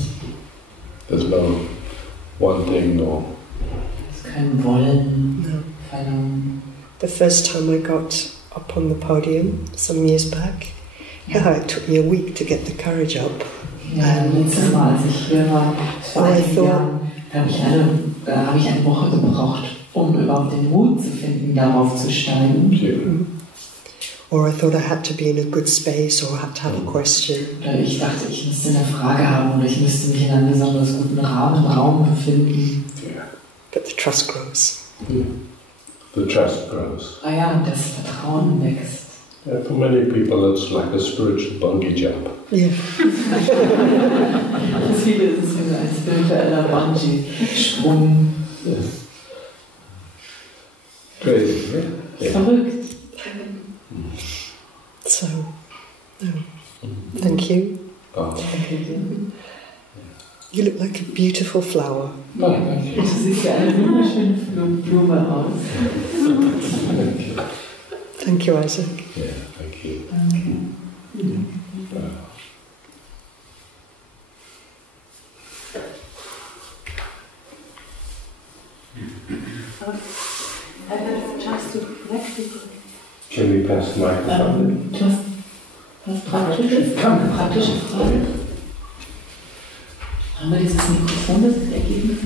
There's no wanting or. Es ist kein Wollen, No. kein. The first time I got up on the podium some years back, it took me a week to get the courage up. Ja, letztes Mal, als ich hier war, vor einigen Jahren, da habe ich eine Woche gebraucht, um überhaupt den Mut zu finden, darauf zu steigen. Or I thought I had to be in a good space, or I had to have a question. Oder ich dachte, ich müsste eine Frage haben oder ich müsste mich in einem besonders guten Raum befinden. But the trust grows. Yeah. The trust grows. Ah ja, das Vertrauen wächst. Yeah, for many people, it's like a spiritual bungee jump. Yeah. Für viele ist es wie ein spiritueller Bungee-Sprung. Yeah. Crazy, yeah? Yeah. Verrückt. So, thank you. Oh. You look like a beautiful flower. Oh, thank you. Du siehst ja eine wunderschöne Blume aus. Thank you. Thank you, Isaac. Yeah, thank you. Danke. Wow. I've had a chance to practice. Can we pass my Microphone. Du hast was Praktisches? Eine praktische Frage. Haben wir dieses Mikrofon, das Ergebnis?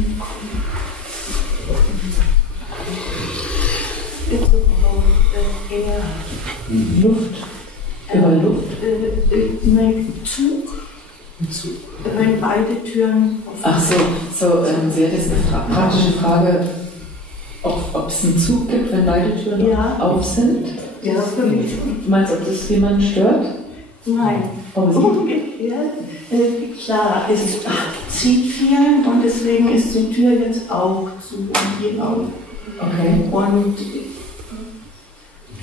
Ich brauche eher Luft. Über Luft? Nein, Zug. Wenn beide Türen offen sind. Ach so, sie hat jetzt eine praktische Frage, ob es einen Zug gibt, wenn beide Türen auf sind. Ja, für mich. Du meinst, ob das jemanden stört? Nein, umgekehrt. Klar, es zieht viel und deswegen ist die Tür jetzt auch zu und hier auch. Okay. Und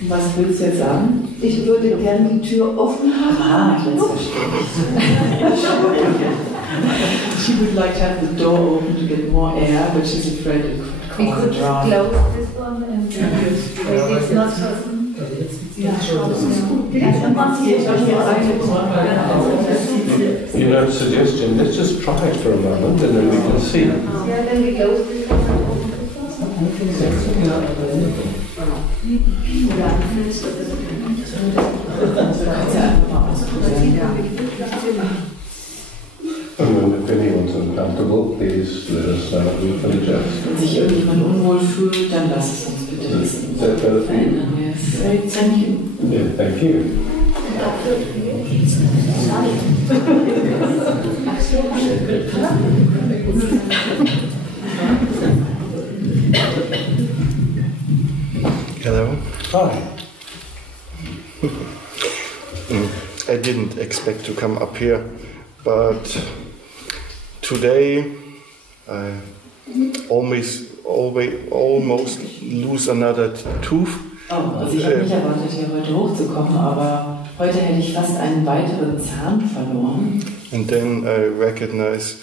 was willst du jetzt sagen? ich würde gerne die Tür offen haben. Jetzt verstehe ich. She would like to have the door open to get more air, but she's afraid it could We cause could a draft. close this one and it's not so. Ja, schon. You know, a suggestion, let's just try it for a moment and then we can see. Ja, then we close this one and open this And if anyone's uncomfortable, please let us know. We can adjust. Wenn sich irgendjemand unwohl fühlt, dann lass es uns bitte wissen. Is that better for you? Yes. Great, thank you. Yeah, thank you. Hello. Hi. I didn't expect to come up here, but today I almost lose another tooth. Also ich habe nicht erwartet, hier heute hochzukommen, aber heute hätte ich fast einen weiteren Zahn verloren. And then I recognize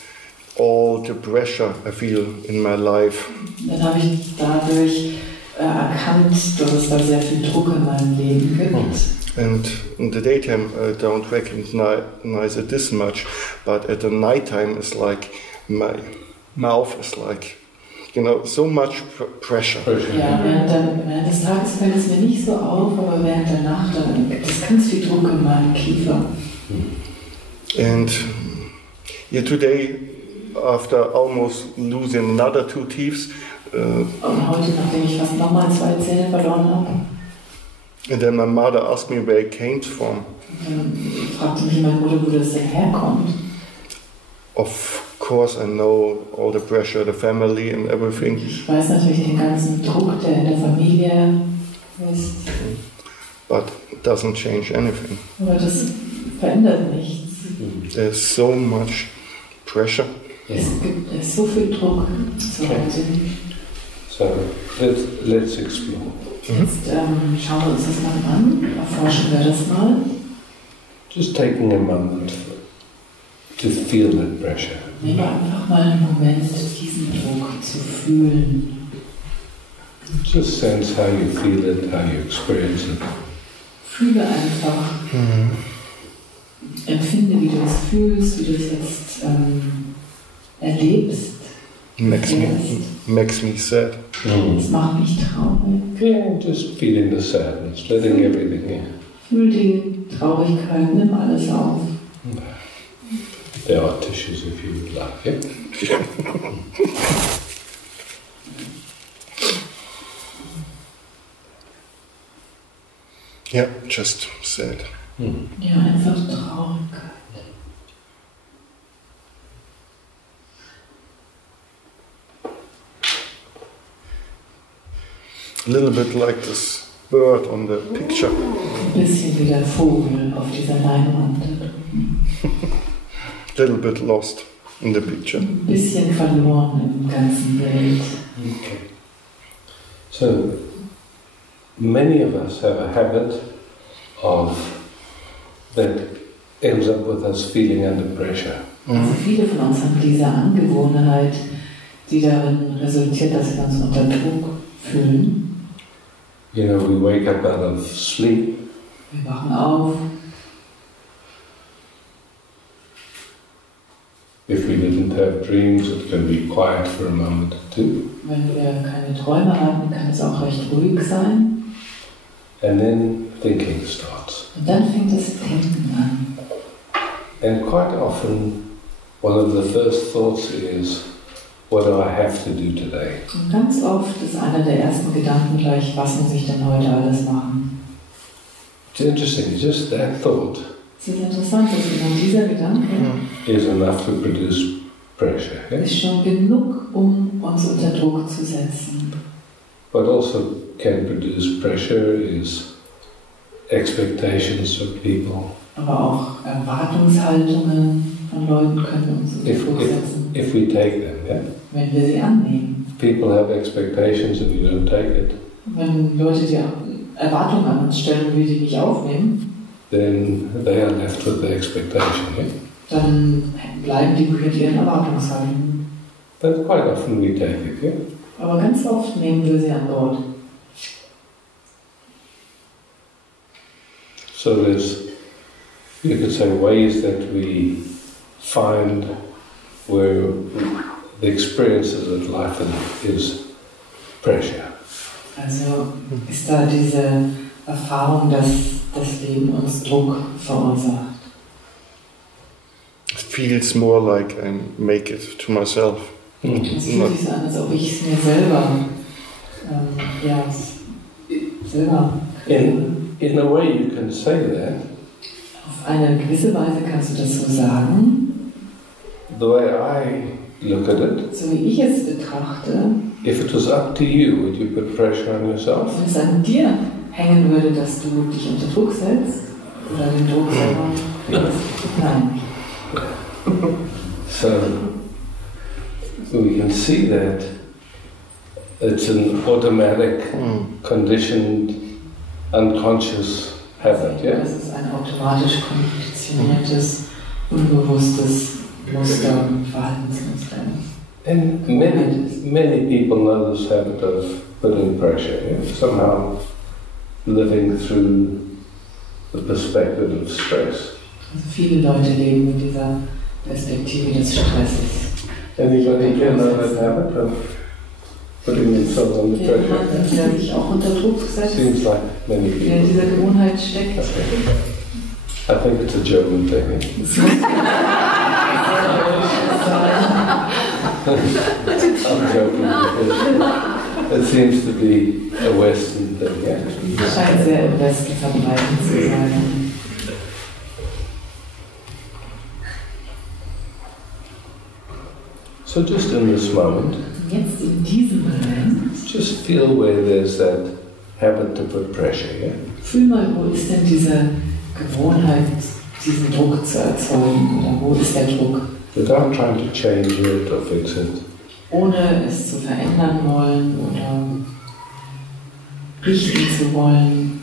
all the pressure I feel in my life. Dann habe ich dadurch erkannt, dass es da sehr viel Druck in meinem Leben gibt. And in the daytime I don't recognize it this much, but at the nighttime it's like my mouth is like, you know, so much pressure. Ja, während des Tages fällt es mir nicht so auf, aber während der Nacht gibt es ganz viel Druck in meinem Kiefer. And yeah, today, after almost losing another two teeth, Und heute, nachdem ich fast nochmal 2 Zähne verloren habe, and then my mother asked me where it came from. dann fragte mich meine Mutter, wo das denn herkommt. Of course, I know all the pressure, the family and everything. Ich weiß natürlich den ganzen Druck, der in der Familie ist, But it doesn't change anything. aber das verändert nichts. There's so much pressure. Es ist so viel Druck zu heute. So let's explore. Jetzt schauen wir uns das mal an, erforschen wir das mal. Just taking a moment to feel that pressure. Nehmen wir einfach mal einen Moment, diesen Druck zu fühlen. Just sense how you feel it, how you experience it. Fühle einfach, empfinde, wie du es fühlst, wie du es jetzt erlebst. Makes me sad. Das macht mich traurig. Yeah, just feeling the sadness, letting everything in. Fühl die Traurigkeit, nimm alles auf. There are tissues if you would like, yeah? Yeah, just sad. Ja, einfach Traurigkeit. A little bit like this bird on the picture. Ein bisschen wie der Vogel auf dieser Leinwand. Little bit lost in the picture. Ein bisschen verloren im ganzen Bild. Okay. So, many of us have a habit of that ends up with us feeling under pressure. Also viele von uns haben diese Angewohnheit, die darin resultiert, dass wir uns unter Druck fühlen. You know, we wake up out of sleep. Wir wachen auf. If we didn't have dreams, it can be quiet for a moment or two. Wenn wir keine Träume haben, kann es auch recht ruhig sein. and then thinking starts. Und dann fängt das Denken an. And quite often, one of the first thoughts is, what do I have to do today? Und ganz oft ist einer der ersten Gedanken gleich, was muss ich denn heute alles machen? It's interesting, just that thought Es ist interessant, dass genau dieser Gedanke is enough to produce pressure. Yeah? ist schon genug, um uns unter Druck zu setzen. What also can produce pressure is expectations of people. Aber auch Erwartungshaltungen von Leuten können uns unter Druck setzen, If we take them, yeah? wenn wir sie annehmen. People have expectations and you don't take it, Wenn Leute die Erwartungen an uns stellen und wir die nicht aufnehmen, then they are left with the expectation. Yeah? dann bleiben die mit ihren Erwartungshaltungen. But quite often we take it. Yeah? Aber ganz oft nehmen wir sie an Bord. So there's, you could say, ways that we find where the experiences of life is pressure. Also ist da diese Erfahrung, dass das Leben uns Druck verursacht. It feels more like I make it to myself. Es fühlt sich so an, als ob ich es mir selber, selber In a way you can say that. Auf eine gewisse Weise kannst du das so sagen. The way I look at it, So wie ich es betrachte, if it was up to you, would you put pressure on yourself? wenn es an dir hängen würde, dass du dich unter Druck setzt, oder den Druck selber, nein. So we can see that it's an automatic, conditioned, unconscious habit, yeah? Das ist ein automatisch konditioniertes, unbewusstes Muster, Verhaltensmuster. And many people know this habit of putting pressure, yeah? Somehow living through the perspective of stress. Also viele Leute leben mit dieser Perspektive des Stresses. Anybody can know that habit of putting themselves under pressure? Jemand, der sich auch unter Druck setzt, Seems like many der in people. dieser Gewohnheit steckt. I think it's a German thing. I'm joking. It seems to be a Western thing, yeah? Es scheint sehr im Westen verbreitet zu sein. So just in this moment, Jetzt in diesem Moment, just feel where there's that habit to put pressure, yeah? fühl mal, wo ist denn diese Gewohnheit, diesen Druck zu erzeugen, oder wo ist der Druck? Without trying to change it or fix it. Ohne es zu verändern wollen oder richten zu wollen.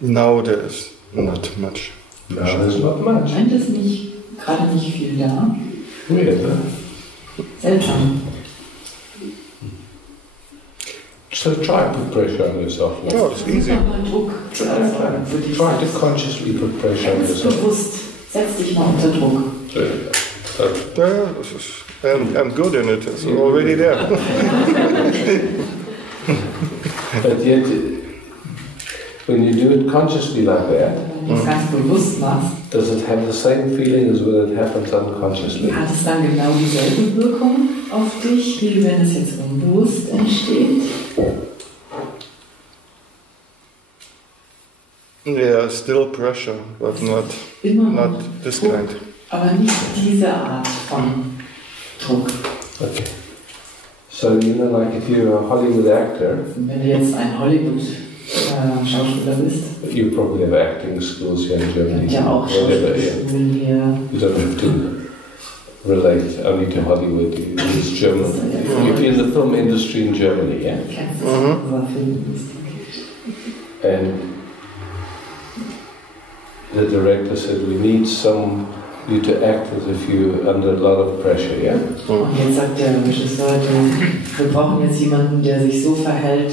Now there's not much. No, there's not much. Nein, das ist nicht, gerade nicht viel da. Weird, huh? Seltsam. So try to put pressure on yourself. Jetzt Oh, it's easy. versuch mal Druck zu erzeugen für dich Try to selbst. consciously put pressure on Ganz yourself. bewusst, setz dich mal unter Druck. So, Yeah, this is, I'm good in it. It's already there. but yet, when you do it consciously like that, Wenn du es ganz bewusst machst, does it have the same feeling as when it happens unconsciously? hat es dann genau dieselbe Wirkung auf dich, wie wenn es jetzt unbewusst entsteht. Yeah, still pressure, but Immer not noch this Druck, kind. aber nicht diese Art von Druck. Okay. So, you know, like if you're a Hollywood actor, Und wenn du jetzt ein Hollywood-Schauspieler bist, you probably have acting schools here in Germany. ja auch Whatever, yeah. Schauspielschulen hier. You don't have to relate only to Hollywood. It's German. If you're in the film industry in Germany, yeah? Kennst du unser Filmindustrie? And the director said, we need you to act as if you're under a lot of pressure, yeah? Und jetzt sagt der Regisseur, wir brauchen jetzt jemanden, der sich so verhält,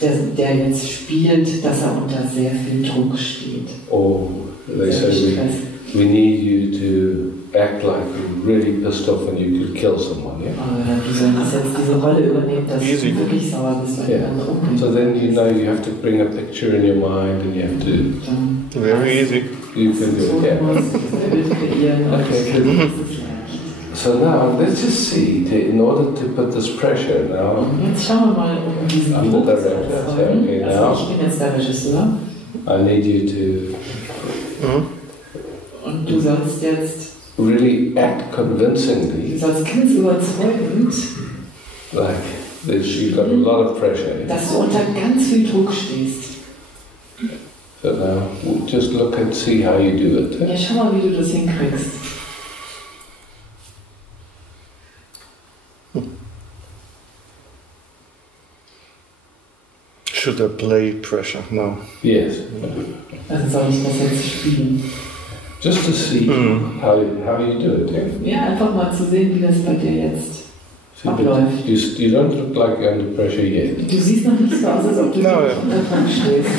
der jetzt spielt, dass er unter sehr viel Druck steht. Or they say we need you to act like you're really pissed off and you could kill someone, yeah? Du solltest jetzt diese Rolle übernehmen, dass du wirklich sauer bist, weil du andere umbringst. So then you know you have to bring a picture in your mind and you have to... Very easy. You can do it, yeah. Okay. So now, let's just see, in order to put this pressure now... Jetzt schauen wir mal diesen I'm the director, okay, now... Also ich bin jetzt der Regisseur. I need you to... Und du sollst jetzt... really act convincingly. Du sollst ganz überzeugend... Like this, you've got a lot of pressure. Dass du unter ganz viel Druck stehst. So now, just look and see how you do it. Ja, schau mal, wie du das hinkriegst. Should I play pressure? No. Yes. Also soll ich das jetzt spielen? Just to see how you do it. Yeah? Ja, einfach mal zu sehen, wie das bei dir jetzt abläuft. You don't look like you're under pressure yet. Du siehst noch nicht so aus, als ob du unter Druck stehst.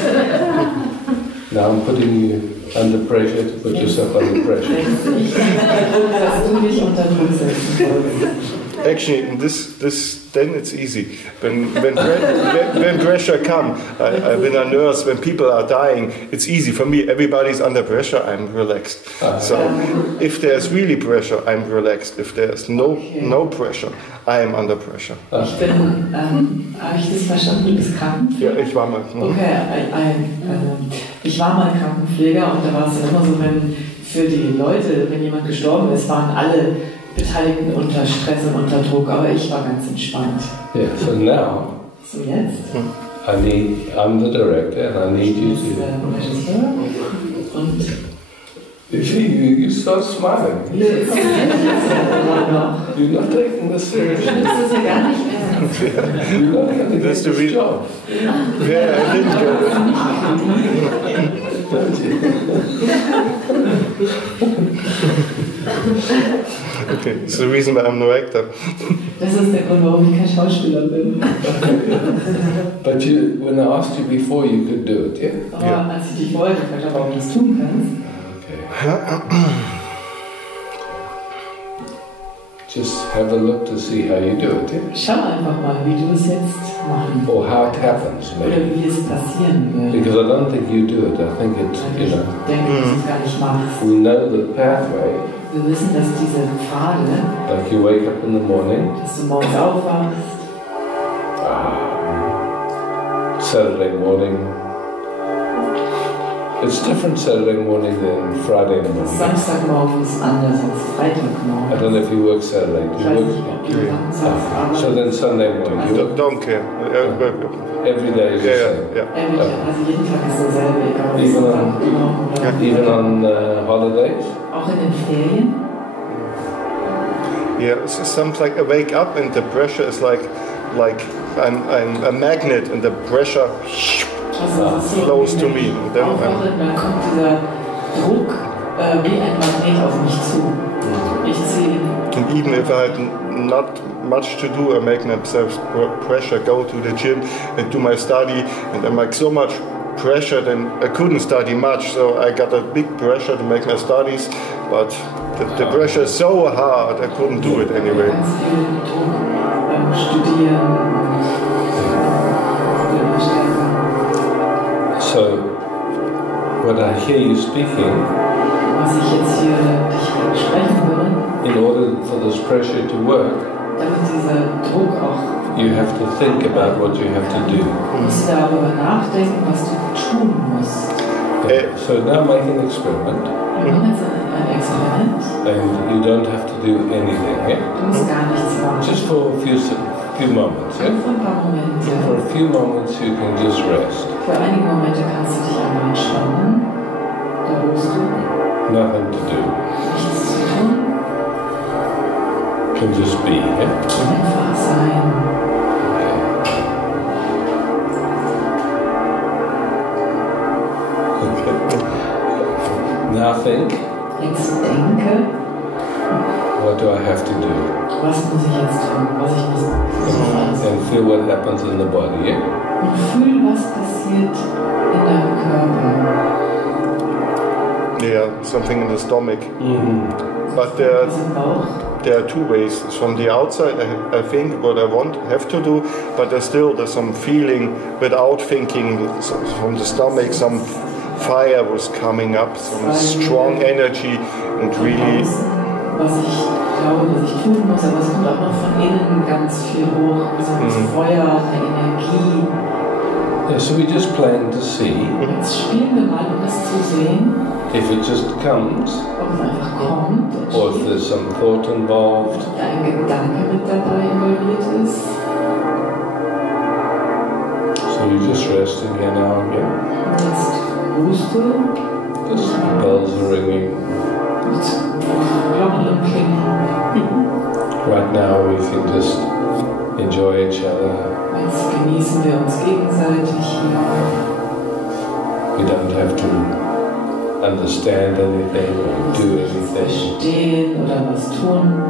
Now I'm putting you under pressure to put yourself under pressure. Ich denke, dass du dich unter Druck setzen sollst. Actually, then it's easy. When pressure comes, I've been a nurse. When people are dying, it's easy for me. Everybody's under pressure. I'm relaxed. So if there's really pressure, I'm relaxed. If there's no pressure, I am under pressure. Habe ich das verstanden? Du bist Krankenpfleger? Ja, ich war mal. Okay, ich war mal Krankenpfleger und da war es dann immer so, wenn für die Leute, wenn jemand gestorben ist, waren alle Beteiligten unter Stress und unter Druck, aber ich war ganz entspannt. Yeah, so now, so jetzt? I'm the director and I need you to... Und you start smiling. You're not taking this seriously. Das ist ja gar nicht ernst. You're not going to get this job. Yeah, I didn't get it. Okay, that's the reason why I'm no actor. Das ist der Grund, warum ich kein Schauspieler bin. But when I asked you before, you could do it, yeah? Aber als ich dich vorher gefragt habe, ob du das tun kannst. Okay. Just have a look to see how you do it, yeah? Schau einfach mal, wie du es jetzt machen. Or how it happens, maybe. Oder wie es passieren wird. Because I don't think you do it. I think it's, Ich denke, dass du es gar nicht machst. We know the pathway. Wir wissen, dass diese Pfade, Like you wake up in the morning. dass du morgens aufwachst. Saturday morning. It's different Saturday morning than Friday morning. Samstagmorgen ist anders als Freitagmorgen. I don't know if you work Saturday. Do you work? So then Sunday morning. You work? Don't care. Every day is the same. Also jeden Tag ist derselbe, egal Even on holidays? Auch in den Ferien? Yeah, it's something like I wake up and the pressure is like I'm a magnet and the pressure flows to me. Dann kommt dieser Druck wie ein Magnet auf mich zu. Ich ziehe ihn. And even if I had not much to do, I make myself pressure, go to the gym and do my study, and I make so much pressure then I couldn't study much, so I got a big pressure to make my studies, but the pressure is so hard I couldn't do it anyway. Ganz viel Druck beim Studieren. So, what I hear you speaking, Was ich jetzt hier dich sprechen höre, in order for this pressure to work, damit dieser Druck auch, you have to think about what you have to do. musst du darüber nachdenken, was du tun musst. So now make an experiment, Wir machen jetzt ein Experiment. and you don't have to do anything, yeah? Du musst gar nichts machen. Just for a few moments, yeah? Für ein paar Momente. For a few moments you can just rest. Für einige Momente kannst du dich einmal entspannen. Da ruhst du. Nothing to do. Nichts zu tun. Can just be, yeah? Einfach sein. Okay. Now think, Jetzt denke, what do I have to do? was muss ich jetzt tun? Was ich muss And feel what happens in the body, yeah? Und fühl, was passiert in deinem Körper. Yeah, something in the stomach. But Was im Bauch. there are two ways. From the outside, I think what I have to do, but there's some feeling without thinking. From the stomach, some fire was coming up, some strong energy, and really. Was ich glaube, was ich tun muss, aber es kommt auch noch von innen ganz viel hoch. Also ein Feuer, eine Energie. Yeah, so we're just playing to see. Jetzt spielen wir mal, um das zu sehen. If it just comes, Ob es einfach kommt, or if there's some thought involved. ob da ein Gedanke mit dabei involviert ist. So you're just resting here now again. Und jetzt ruhst du. Just the bells are ringing. Glocken klingen. Right now we can just enjoy each other. Jetzt genießen wir uns gegenseitig hier. We don't have to understand anything or do anything. Verstehen oder was tun.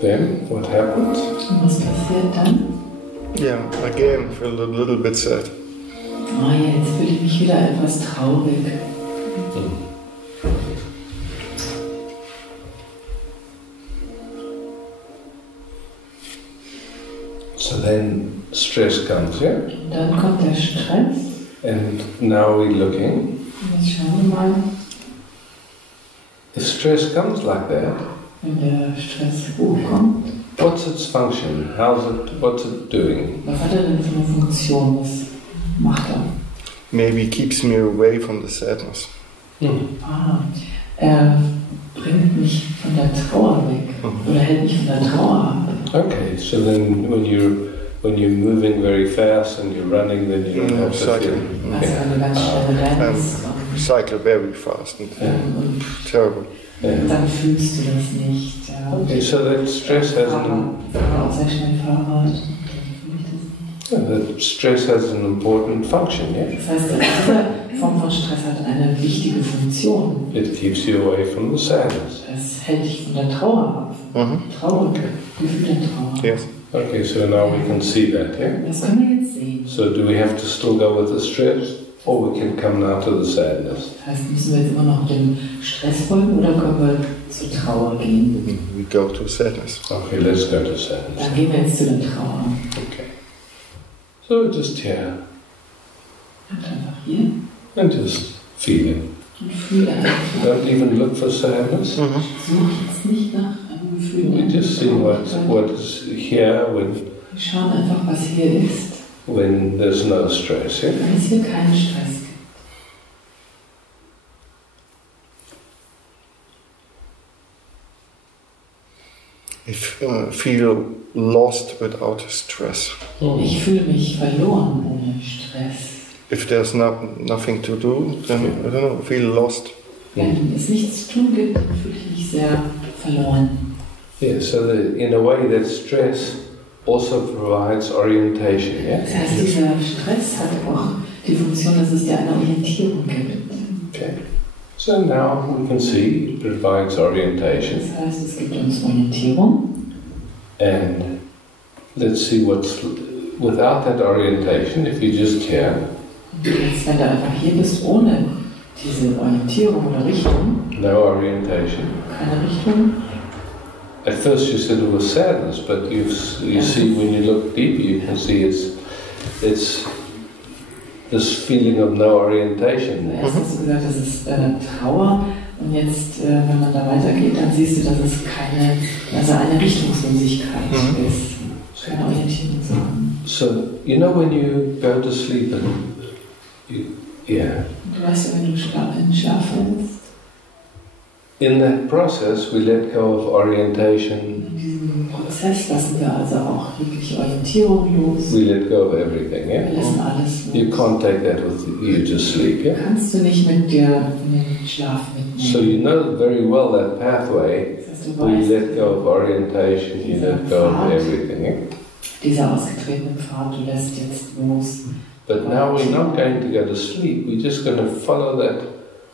Then what happens? Und was passiert dann? Yeah, again, feel a little bit sad. Oh, jetzt fühle ich mich wieder etwas traurig. So then stress comes, yeah? Und dann kommt der Stress. And now we're looking. Und jetzt schauen wir mal, If stress comes like that, wenn der Stress hochkommt, what's its function? What's it doing? was hat er denn für eine Funktion? Was macht er? Maybe keeps me away from the sadness. Er bringt mich von der Trauer weg oder hält mich von der Trauer ab. Okay, so then when you're moving very fast and you're running, then you don't have to feel. Also wenn du ganz schnell rennst Cycle very fast and und terrible. dann fühlst du das nicht. Ja. Okay, so that stress has an auch sehr schnell Fahrrad. that stress has an important function, yeah? Das heißt, diese Form von Stress hat eine wichtige Funktion. It keeps you away from the sadness. Es hält dich von der Trauer ab. Trauer, Gefühl der Trauer. Yes. Okay, so now we can see that, yeah? Das können wir jetzt sehen. So do we have to still go with the stress, or we can come now to the sadness? Das heißt, müssen wir jetzt immer noch dem Stress folgen oder können wir zur Trauer gehen? We go to sadness. Okay, let's go to sadness. Dann gehen wir jetzt zu der Trauer. Okay. So just here Und einfach hier and just feel it. und fühle einfach. Don't even look for sadness. Such jetzt nicht nach einem Gefühl. We just see what is here Wir schauen einfach, was hier ist, when there's no stress, yeah? wenn es hier keinen Stress gibt. I feel lost without stress. Ich fühle mich verloren ohne Stress. If there's nothing to do, then I don't know, feel lost. Wenn es nichts zu tun gibt, dann fühle ich mich sehr verloren. Yeah, so in a way that stress also provides orientation, yeah? Das heißt, dieser Stress hat auch die Funktion, dass es dir eine Orientierung gibt. Okay. So now we can see it provides orientation. Das heißt, es gibt uns Orientierung. And let's see what's without that orientation, if you just here. Und jetzt, wenn du einfach hier bist, ohne diese Orientierung oder Richtung, No orientation. keine Richtung. At first you said it was sadness, but you see when you look deeper, you can see it's this feeling of no orientation. Erst hast du gesagt, das ist Trauer, und jetzt, wenn man da weitergeht, dann siehst du, dass es eine Richtungslosigkeit ist. Keine Orientierung sein. So, you know when you go to sleep and Du weißt ja, wenn du in Schlaf fällst, in that process we let go of orientation. in diesem Prozess lassen wir also auch jegliche Orientierung los. We let go of everything, Wir yeah? lassen alles los. You can't take that with you to sleep, yeah? Kannst du nicht mit dir in den Schlaf mitnehmen. So you know very well that pathway, Das heißt, du where you weißt, let go of orientation, you let go of everything, yeah? dieser ausgetretene Pfad, du lässt jetzt los. But now we're not going to go to sleep, we're just going to follow that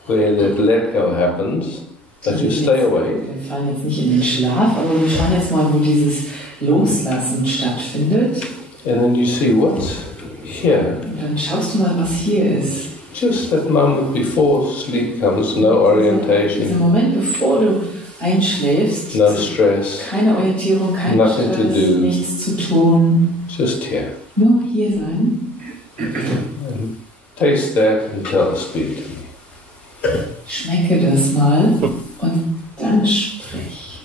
where that let go happens, that you stay awake. Wir fallen jetzt nicht in den Schlaf, aber wir schauen jetzt mal, wo dieses Loslassen stattfindet. And then you see what's here. Und dann schaust du mal, was hier ist. Just that moment before sleep comes, no orientation. Dieser Moment, bevor du einschläfst, no stress, keine Orientierung, kein nothing Stress, to do. Nichts zu tun. Just here. Nur hier sein. And taste that and tell speak. Schmecke das mal und dann sprich.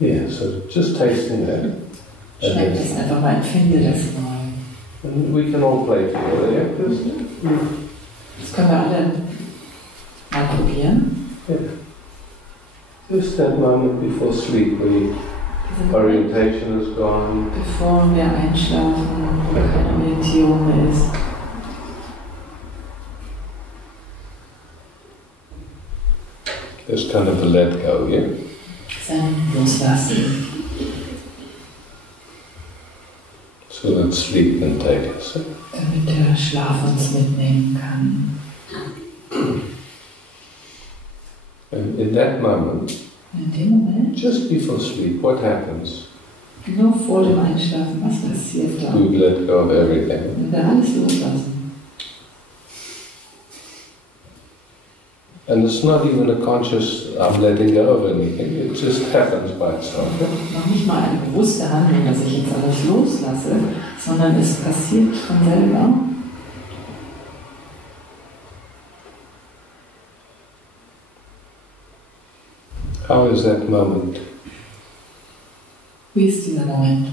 Yeah, so just tasting that. Schmeck das einfach mal, empfinde das mal. And we can all play together, yeah? Das können wir alle mal probieren. Yeah. Just that moment before sleep, where orientation is gone. Bevor wir einschlafen, wo keine Orientierung mehr ist. There's kind of a let go, yeah? Sein Loslassen. So that sleep can take us. Damit der Schlaf uns mitnehmen kann. And in that moment, In dem Moment, just before sleep, what happens? genau vor dem Einschlafen, was passiert da? We let go of everything. Wenn wir alles loslassen. And it's not even a conscious, I'm letting go of anything, it just happens by itself. Noch nicht mal eine bewusste Handlung, dass ich jetzt alles loslasse, sondern es passiert von selber. How is that moment? Wie ist dieser Moment?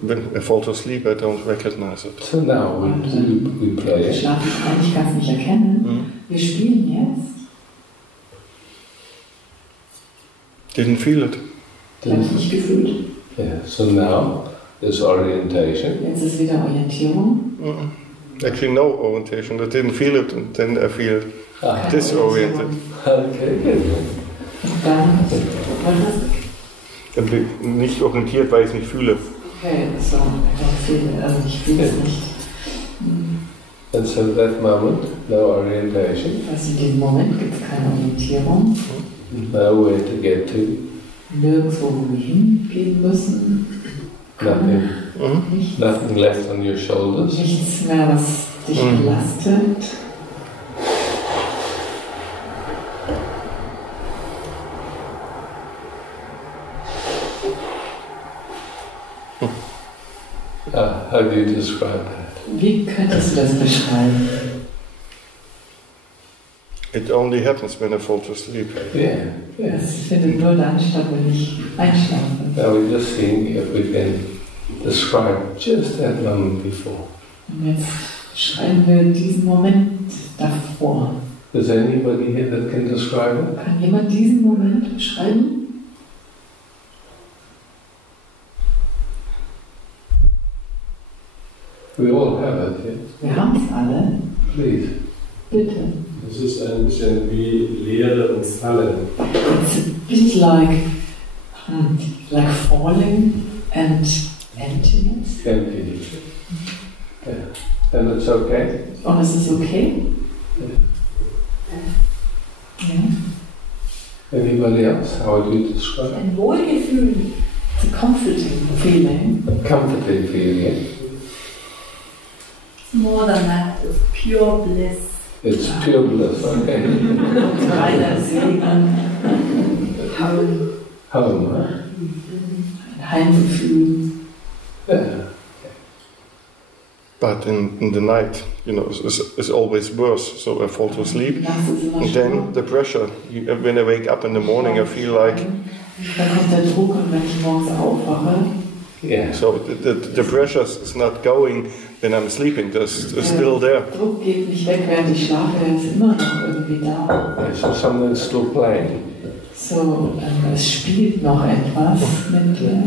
When I fall to sleep, I don't recognize it. So now we play Der it. Schlaf kann ich ganz nicht erkennen. Wir spielen jetzt. Didn't feel it. Ich habe es nicht gefühlt. Yeah, so now there's orientation. Jetzt ist wieder Orientierung. Actually, no orientation. I didn't feel it, and then I feel disoriented. Okay, good. Und dann, Ich bin nicht orientiert, weil ich es nicht fühle. okay, so, also ich fühle es nicht. And so that moment, no orientation, Also in diesem Moment gibt es keine Orientierung. nowhere to get to, Nirgendwo, wo wir hingehen müssen. nothing, Nichts, nothing left on your shoulders. nichts mehr, was dich belastet. How do you describe that? Wie könntest du das beschreiben? It only happens when I fall to sleep. Yeah, yeah. Es findet nur dann statt, wenn ich einschlafe. Now we're just seeing if we can describe just that moment before. Und jetzt schreiben wir diesen Moment davor. Is there anybody here that can describe it? Kann jemand diesen Moment beschreiben? We all have it, yeah? Wir haben es alle. Please. Bitte. Es ist ein bisschen wie Leere und Fallen. It's a bit like falling and emptiness. Empty. Yeah. And it's okay? Und es ist okay? Ja. Anybody else? How would you describe it? Ein Wohlgefühl. It's a comforting feeling. A comforting feeling. More than that, it's pure bliss. It's pure bliss, okay? Reiner Segen. Home. Home, huh? Ein Heimgefühl. Yeah. But in the night, you know, it's always worse. So I fall to sleep, Nachts ist immer and then the pressure. When I wake up in the morning, I feel like Dann kommt der Druck und wenn ich morgens aufwache, Yeah. so the pressure is not going when I'm sleeping. It's still there. der Druck geht nicht weg, während ich schlafe, der ist immer noch irgendwie da. Yeah, so something's still playing. So, es spielt noch etwas mit dir.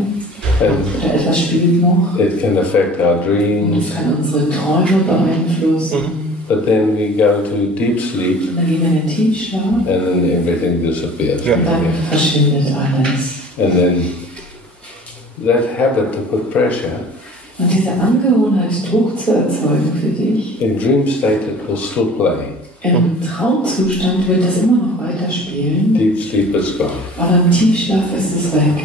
And Oder etwas spielt noch. it can affect our Und dreams, es kann unsere Träume beeinflussen. But then we go to deep sleep, Dann gehen wir in den Tiefschlaf and then everything disappears. Ja. und dann verschwindet alles. And then that habit to put pressure, Und diese Angewohnheit, Druck zu erzeugen für dich, in dream state it will still play. im Traumzustand wird das immer noch weiterspielen, Deep sleep is gone. aber im Tiefschlaf ist es weg.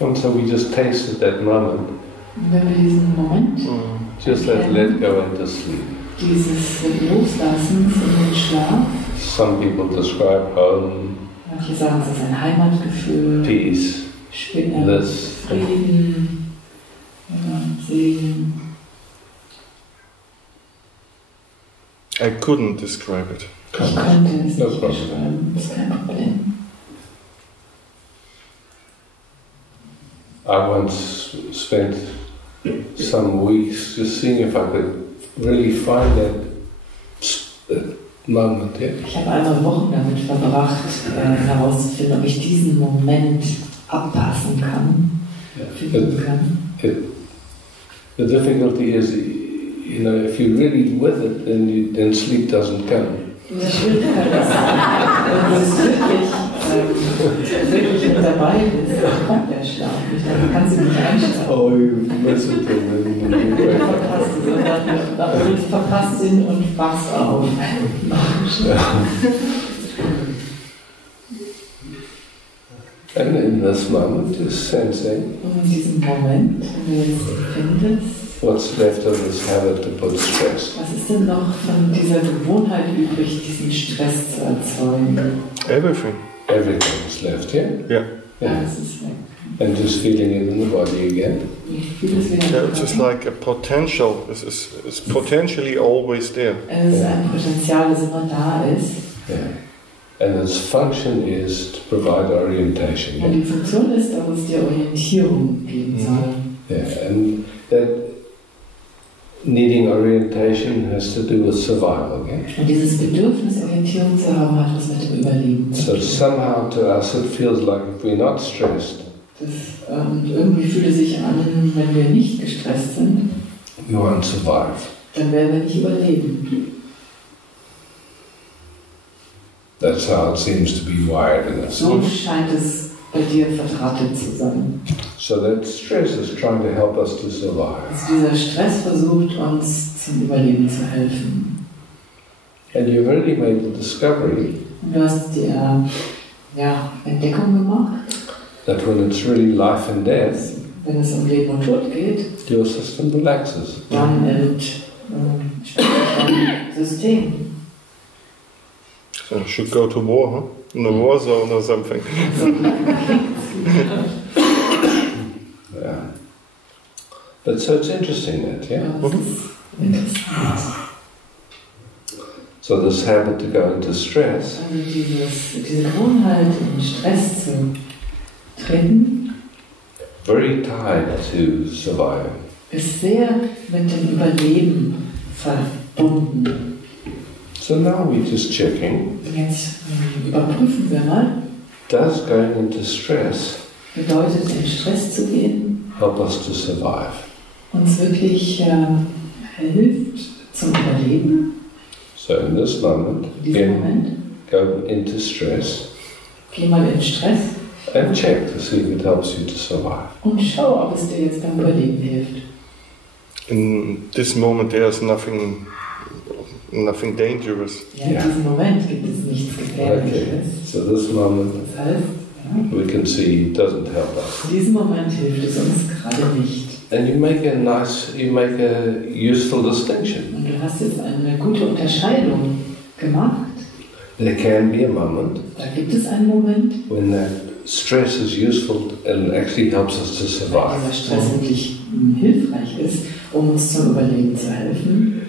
And so we just tasted that moment, Und wenn wir diesen Moment, just let go into sleep. dieses Loslassens in den Schlaf, Some people describe home, manche sagen, es ist ein Heimatgefühl, peace, bliss. Frieden, Segen. I couldn't describe it. Ich könnte es No nicht problem. beschreiben, das ist kein Problem. I once spent some weeks just seeing if I could really find that moment. Yeah? Ich habe einmal Wochen damit verbracht, herauszufinden, ob ich diesen Moment abpassen kann, finden kann. The difficulty is, you know, if you're really with it, then sleep doesn't come. Die Schwierigkeit ist, wenn du es wirklich mit dabei bist, dann kommt der Schlaf nicht, dann kannst du nicht einschlafen. Oh, you miss it Du verpasst es und dann verpasst ihn und wachst auf. And in this moment is sensing Und in diesem Moment, wenn du jetzt findest, what's left of this habit to put stress. was ist denn noch von dieser Gewohnheit übrig, diesen Stress zu erzeugen? Everything. Everything is left here. Yeah. Yeah. Das ist weg. And just feeling it in the body again. Vieles wieder Yeah, it's just like a potential. It's potentially always there. Es ist ein Potenzial, das immer da ist. Yeah. And its function is to provide orientation. Und die Funktion ist, dass es dir Orientierung geben soll. Yeah, and that needing orientation has to do with survival. Yeah? Und dieses Bedürfnis, Orientierung zu haben, hat was mit dem Überleben zu So tun. somehow to us it feels like if we're not stressed, Irgendwie fühlt es sich an, wenn wir nicht gestresst sind, we won't survive. dann werden wir nicht überleben. That's how it seems to be wired in us. So scheint es bei dir verdrahtet zu sein. So that stress is trying to help us to survive. Also dieser Stress versucht, uns zum Überleben zu helfen. And you've already made the discovery Und du hast die Entdeckung gemacht, that when it's really life and death, wenn es um Leben und Tod geht, your system relaxes. dann entspannt dein System. So I should go to war, huh? In the war zone or something. Yeah. But so it's interesting that, yeah? Ja, das ist interessant. So this habit to go into stress Also diese Gewohnheit, in Stress zu treten, very tied to surviving. ist sehr mit dem Überleben verbunden. So now we're just checking, Jetzt überprüfen wir mal, does going into stress bedeutet in Stress zu gehen, help us to survive? uns wirklich hilft zum Überleben. So in this moment, In diesem Moment, go into stress geh mal in Stress and check to see if it helps you to survive. und schau, ob es dir jetzt beim Überleben hilft. In this moment, there's nothing dangerous. Ja, in diesem Moment gibt es nichts Gefährliches. So this moment Das heißt, we can see it doesn't help us. in diesem Moment hilft es uns gerade nicht. And you make a useful distinction. Und du hast jetzt eine gute Unterscheidung gemacht. There can be a moment Da gibt es einen Moment, when that stress is useful and actually helps us to wo survive. dieser Stress wirklich hilfreich ist, um uns zum Überleben zu helfen.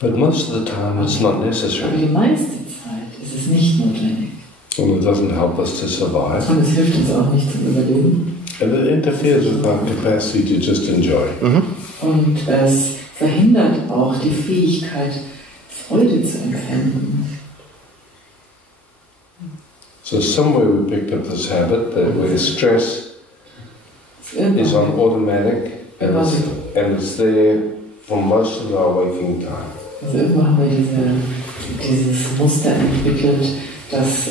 But most of the time it's not Aber necessary. die meiste Zeit ist es nicht notwendig. And it doesn't help us to survive. Und es hilft uns auch nicht zum Überleben. And it interferes with our capacity to just enjoy. Und es verhindert auch die Fähigkeit, Freude zu empfinden. So somewhere we picked up this habit that where stress is on automatic and it's there for most of our waking time. Also irgendwo haben wir dieses Muster entwickelt, dass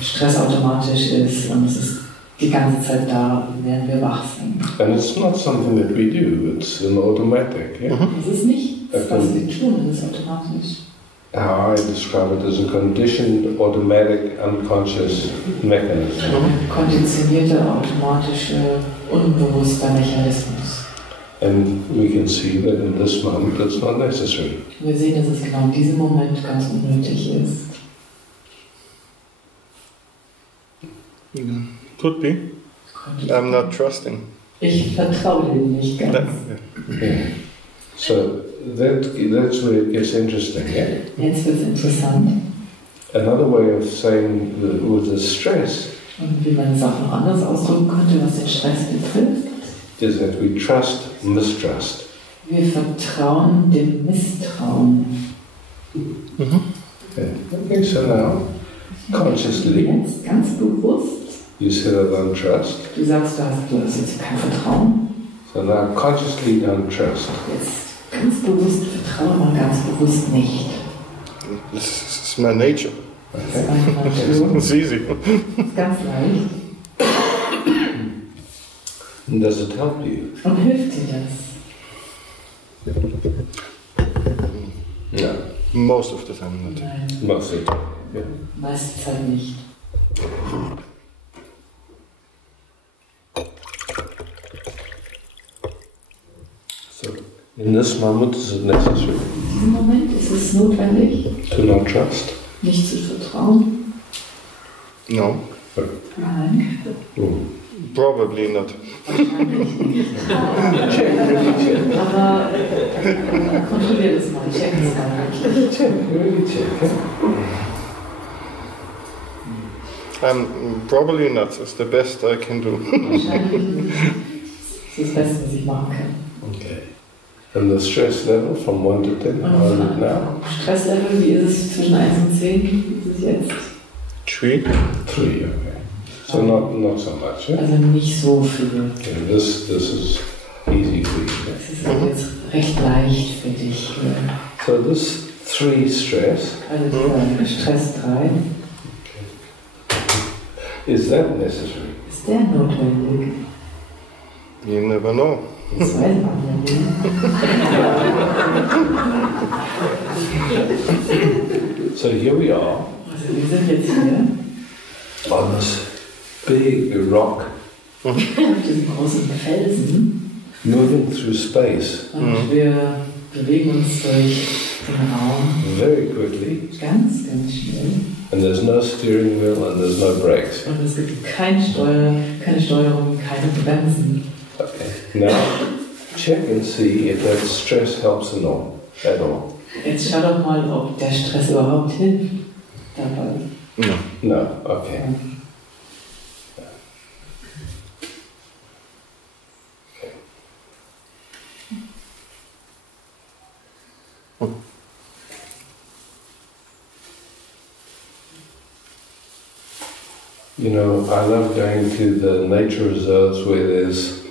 Stress automatisch ist und es ist die ganze Zeit da, während wir wach sind. And it's not something that we do, it's an automatic. Yeah? Es ist nicht das, was wir tun, es ist automatisch. How I describe it as a conditioned, automatic, unconscious mechanism. Ein konditionierter, automatischer, unbewusster Mechanismus. And we can see that in this moment it's not necessary. Wir sehen, dass es genau in diesem Moment ganz unnötig ist. Could be. I'm not trusting. Ich vertraue dem nicht ganz. Yeah. So that's where it gets interesting, yeah? Jetzt wird es interessant. Another way of saying with the stress Und wie man es auch noch anders ausdrücken könnte, was den Stress betrifft, is that we trust mistrust. wir vertrauen dem Misstrauen. Okay, so now, consciously, Jetzt ganz bewusst, you say I don't trust. du sagst, du hast jetzt kein Vertrauen. So now, consciously don't trust. Jetzt ganz bewusst vertraue man ganz bewusst nicht. This is my nature. Das ist meine Natur. It's easy. Das ist ganz leicht. And does it help you? Und hilft dir das? No, Most of the time not. Nein, most of the time. Yeah. meiste Zeit nicht. So, in this moment, is it necessary In diesem Moment ist es notwendig, to not trust? nicht zu vertrauen. No, Nein, probably not. wahrscheinlich nicht. Aber kontrollier das mal, check es mal. Check, really check. Probably not. It's the best I can do. Wahrscheinlich nicht. Das ist das Beste, was ich machen kann. Okay. And the stress level from 1 to 10, how is it now? Stresslevel, wie ist es zwischen 1 und 10? Wie ist es jetzt? 3. 3, okay. So not so much, yeah? Also nicht so viel. Okay, this is easy for you. Das ist also jetzt recht leicht für dich. So this 3 stress, Also dieser Stress 3, is that necessary? ist der notwendig? You never know. Das weiß man ja nicht. So here we are Also wir sind jetzt hier on this big rock auf diesem großen Felsen moving through space und wir bewegen uns durch den Raum very quickly, ganz, ganz schnell. and there's no steering wheel and there's no brakes. Und es gibt keine Steuerung, keine Bremsen. Okay. Now check and see if that stress helps at all. Jetzt schau doch mal, ob der Stress überhaupt hilft dabei. No. No. Okay. You know, I love going to the nature reserves where there's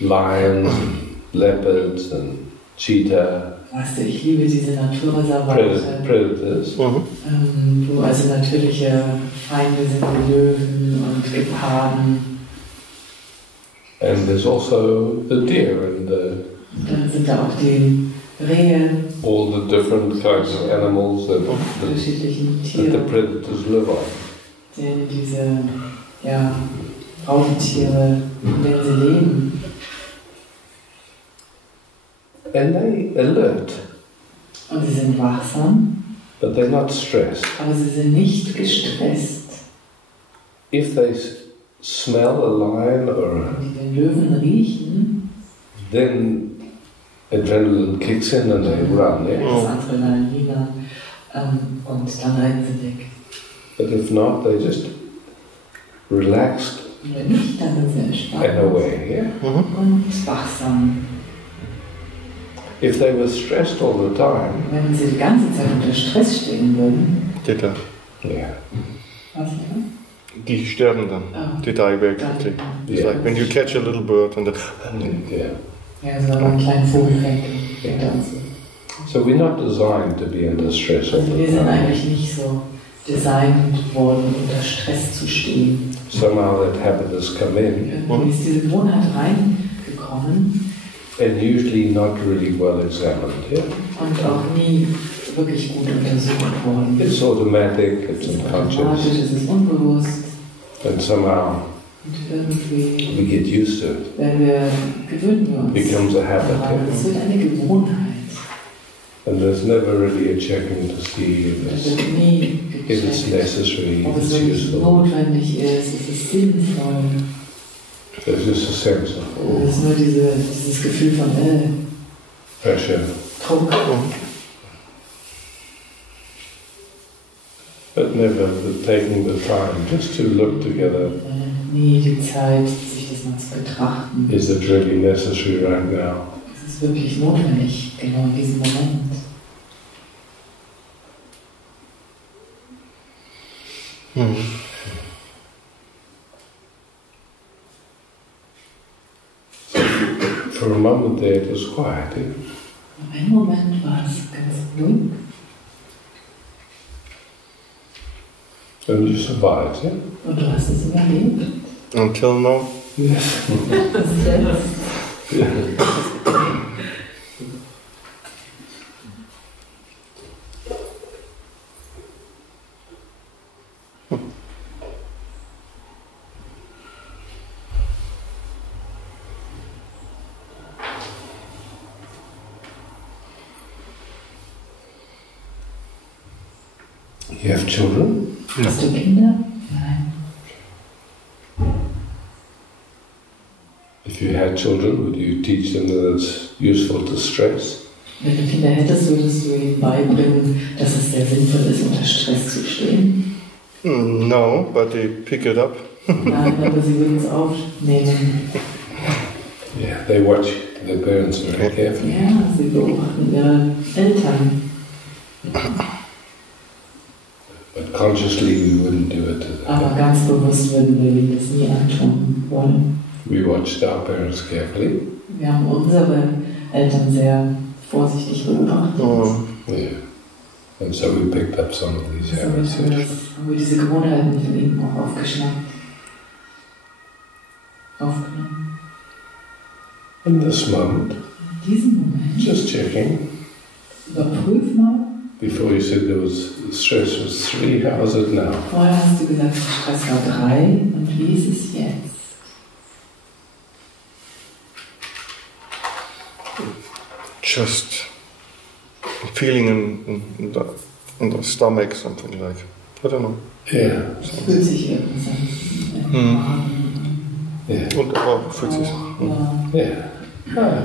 lions, leopards and cheetah, Weißt du, ich liebe diese Naturreservate, predators. wo also natürliche Feinde sind wie Löwen und Geparden. And there's also the deer and Dann sind da auch die Rehe, all the different kinds of animals that unterschiedlichen the Tiere, predators live on. denen diese Raubtiere, in denen sie leben. And they alert, Und sie sind wachsam, but they're not stressed. aber sie sind nicht gestresst. If they smell a lion or Wenn die den Löwen riechen, then adrenaline kicks in and they run, yeah? das Adrenalin und dann rennen sie weg. But if not, they just relaxed Und wenn nicht, dann sind sie and entspannt away, yeah? und wachsam. If they were stressed all the time, Wenn sie die ganze Zeit unter Stress stehen würden, yeah, was ja? Die sterben dann. Oh. They die very quickly. It's Yeah. like when you catch a little bird and yeah. Ja, so einen kleinen Vogel weg. So we're not designed to be under stress all Also wir the sind time. eigentlich nicht so designt worden, unter Stress zu stehen. Somehow that habit has come in, Irgendwie ist diese Gewohnheit reingekommen and usually not really well examined. Yeah? und auch nie wirklich gut untersucht worden. It's automatic, it's Es ist automatisch, unconscious, es ist unbewusst and somehow und irgendwie we get used to it. gewöhnen wir uns Becomes a habit. daran. Es Yeah? wird eine Gewohnheit. And there's never really a checking to see if Es it's, wird nie if it's gecheckt, necessary, ob if es it's wirklich useful. notwendig ist, es ist sinnvoll. There's just a sense of Es ist nur dieses Gefühl von pressure. Druck. But never taking the time just to look together. Nie die Zeit, sich das mal zu betrachten. Is it really necessary right now? Es ist wirklich notwendig, genau in diesem Moment. For a moment there it was quiet. Yeah? Einen Moment war es ganz ruhig. And you survived, yeah? Und du hast es überlebt. Until now? Yes. Bis jetzt. You have children? Hast du Kinder? Nein. If you had children, would you teach them that it's useful to stress? Wenn du Kinder hättest, würdest du ihnen beibringen, dass es sehr sinnvoll ist, unter Stress zu stehen? No, but they pick it up. Nein, aber sie würden es aufnehmen. Yeah, they watch their parents very carefully. Ja, sie beobachten ihre Eltern. But consciously we wouldn't do it to them. Aber ganz bewusst würden wir ihnen das nie antun wollen. We watched our parents carefully. Wir haben unsere Eltern sehr vorsichtig beobachtet. Yeah. And so we picked up some of these Somit habits. haben wir diese Gewohnheiten von ihnen auch aufgeschnappt. Aufgenommen. In this moment, In diesem Moment, just checking. überprüf mal. Before you said there was stress was 3, how is it now? Vorher hast du gesagt, Stress war 3 und wie ist es jetzt? Just feeling in the stomach, something like, I don't know. Yeah. Es fühlt sich irgendwas an. Yeah. Und fühlt sich. Ja. Yeah. Ah,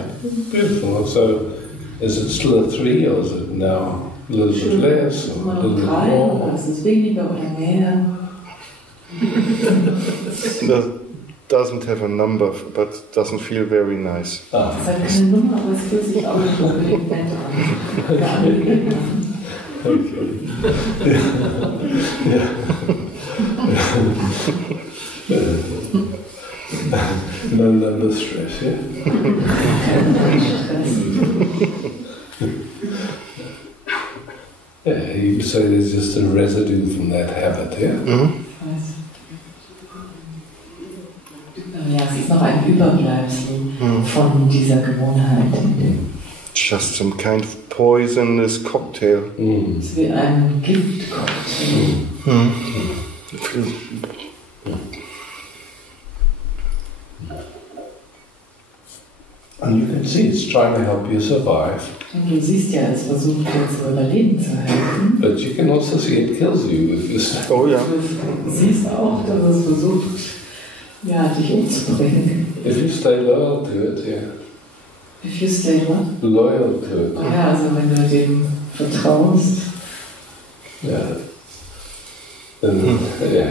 beautiful. So, is it still a 3 or is it now a little bit less or a Immer little noch bit 3 more? oder ist es weniger oder mehr? That doesn't have a number, but doesn't feel very nice. Ah, Es hat keine Nummer, aber es fühlt sich auch nicht unbedingt nett an. Oder angenehm an. okay. No stress, yeah? Kein Stress. Yeah, you could say there's just a residue from that habit, yeah? Ja, es ist noch ein Überbleibsel von dieser Gewohnheit. Just some kind of poisonous cocktail. Es ist wie ein Giftcocktail. And you can see it's trying to help you survive, Und du siehst ja, es versucht dir zu überleben zu helfen. but you can also see it kills you if you stay. Oh yeah. Du siehst auch, dass es versucht, ja, dich umzubringen. If you stay loyal to it, yeah. If you stay what? Loyal to it. Ja, also wenn du dem vertraust, Yeah. Then, yeah.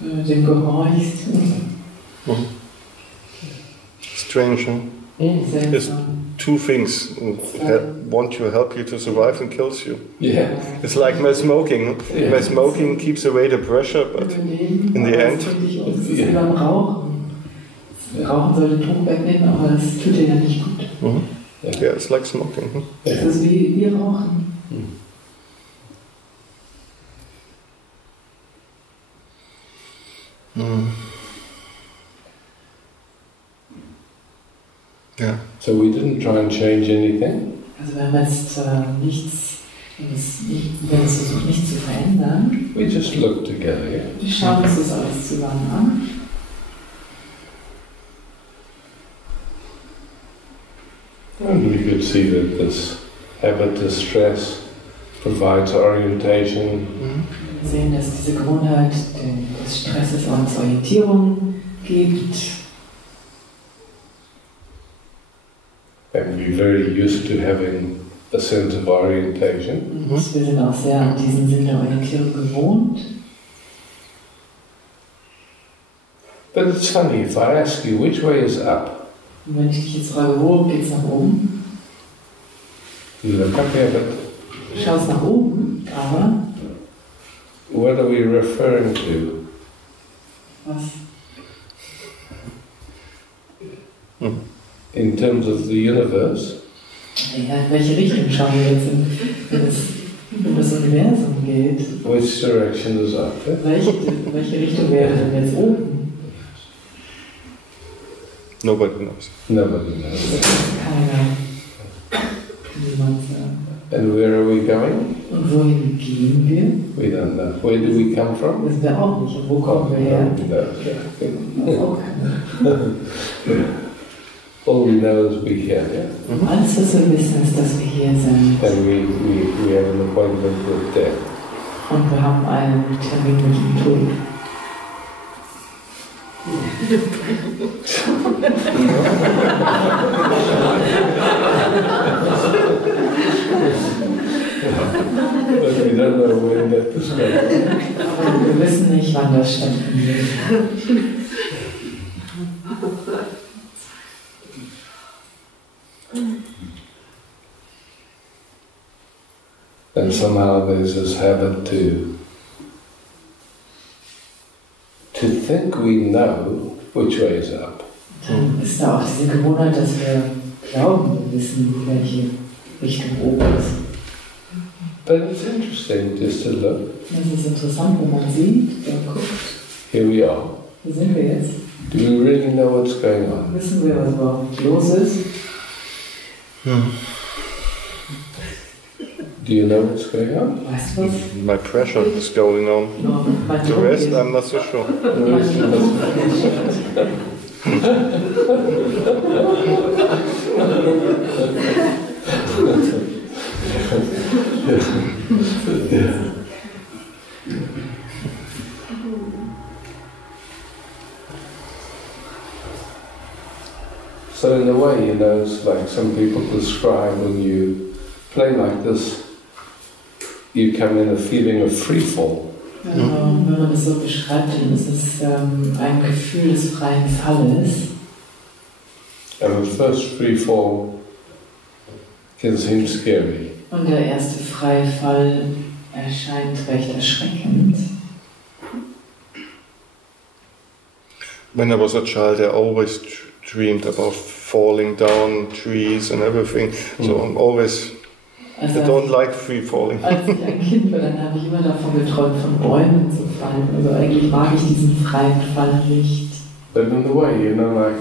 wenn du dem gehorchst, Strange, huh? It's seltsam. two things. Want to help you to survive and kills you. Yeah. It's like my smoking. Yeah. My smoking keeps away the pressure, but in the end, Es ist wie beim Rauchen. Rauchen soll den Druck wegnehmen, aber es tut dir ja nicht gut. Yeah, it's like smoking. Das ist wie Rauchen. Yeah. So we didn't try and change anything. Also wenn wir jetzt wenn es versucht, nichts zu verändern, We just looked together. Yeah? wir schauen uns das alles zusammen an. And we could see that this habit, this stress, provides orientation. Wir sehen, dass diese Gewohnheit des Stresses uns Orientierung gibt. And we're very used to having a sense of orientation. Wir sind auch sehr an diesen Sinn der Orientierung gewohnt. But it's funny, if I ask you which way is up, Und wenn ich dich jetzt frage, wo geht's nach oben? you look up here, but Du schaust nach oben, aber what are we referring to? was? In terms of the universe? Ja, in welche Richtung schauen wir jetzt, wenn es um das Universum geht? Which direction is up? Eh? Welche Richtung wäre denn jetzt oben? Nobody knows. Nobody knows. Keiner. Niemand sagen. And where are we going? Und wohin gehen wir? We don't know. Where do we come from? Wissen wir auch nicht. Und wo kommen wir her? No. Auch keiner. All we know is we're here, yeah? Alles, was wir wissen, ist, dass wir hier sind. And we have an appointment with death. Und wir haben einen Termin mit dem Tod. But we don't know when that is going. Aber wir wissen nicht, wann das stattfindet. And somehow there's this habit to think we know which way is up. Dann ist da auch diese Gewohnheit, dass wir glauben, wir wissen, welche Richtung oben ist. But it's interesting just to look. Das ist interessant, wenn man sieht und guckt. Here we are. Wo sind wir jetzt? Do we really know what's going on? Wissen wir, was überhaupt los ist? Do you know what's going on? Weißt du was? My pressure is going on. No, mein The Druck rest, ist- I'm not so sure. So in a way, you know, it's like some people describe when you play like this, you come in a feeling of free fall. Wenn man das so beschreibt, dann ist es ein Gefühl des freien Falles. And the first free fall can seem scary. Und der erste freie Fall erscheint recht erschreckend. When I was a child, I always dreamed about falling down trees and everything. So I'm always, I Also don't like free falling. als ich ein Kind war, dann habe ich immer davon geträumt, von Bäumen zu fallen. Also eigentlich mag ich diesen freien Fall nicht. But in a way, you know, like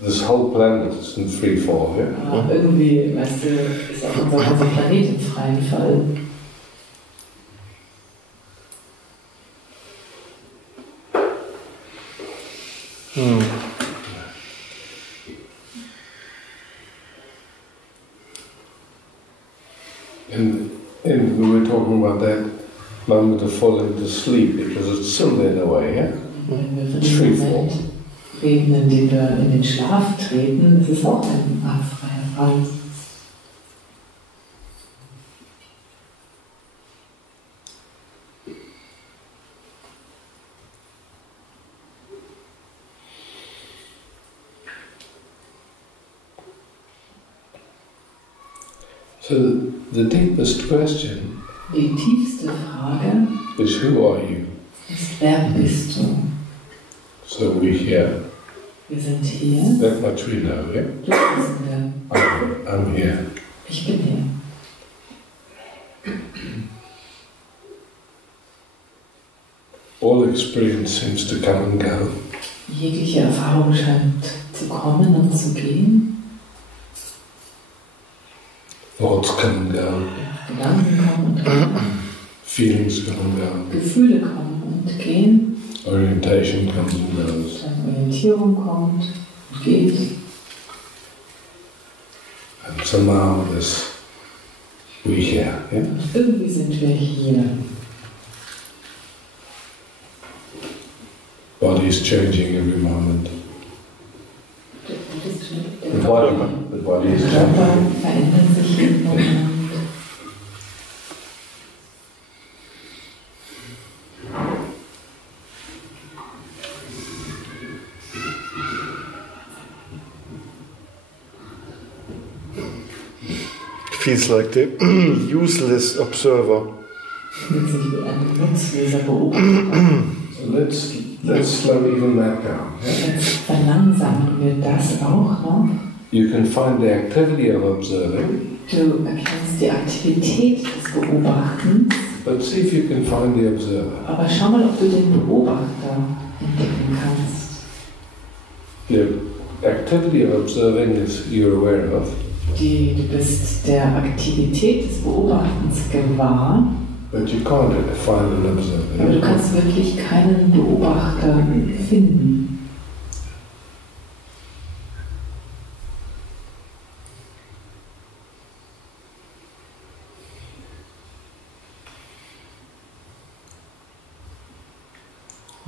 this whole planet is in free fall, yeah? Aber irgendwie, weißt du, ist auch unser ganzer Planet im freien Fall. And we were talking about that moment of falling to sleep, because it's similar in a way, yeah? Wenn wir von diesem Moment reden, in dem wir in den Schlaf treten, ist es auch ein Art freier Fall. So the deepest question Die tiefste Frage is, who are you? ist, wer bist du? So we're here. Wir sind hier. That much we know, yeah? Das wissen wir. I'm here. Ich bin hier. All experience seems to come and go. Jegliche Erfahrung scheint zu kommen und zu gehen. Thoughts come and go. Gedanken kommen und gehen. Feelings come and go. Gefühle kommen und gehen. Orientation comes and goes. Dann Orientierung kommt und geht. And somehow this we here, yeah? Und irgendwie sind wir hier. Body is changing every moment. The body is Der changing. Körper verändert sich jeden Moment. Feels like the useless observer. Fühlt sich wie ein nutzloser Beobachter. So let's slow even that down. Yeah? Jetzt verlangsamen wir das auch noch. You can find the activity of observing, Du erkennst die Aktivität des Beobachtens, but see if you can find the observer. aber schau mal, ob du den Beobachter entdecken kannst. The activity of observing is you're aware of, Du bist der Aktivität des Beobachtens gewahr, but you can't find an aber observer. du kannst wirklich keinen Beobachter finden.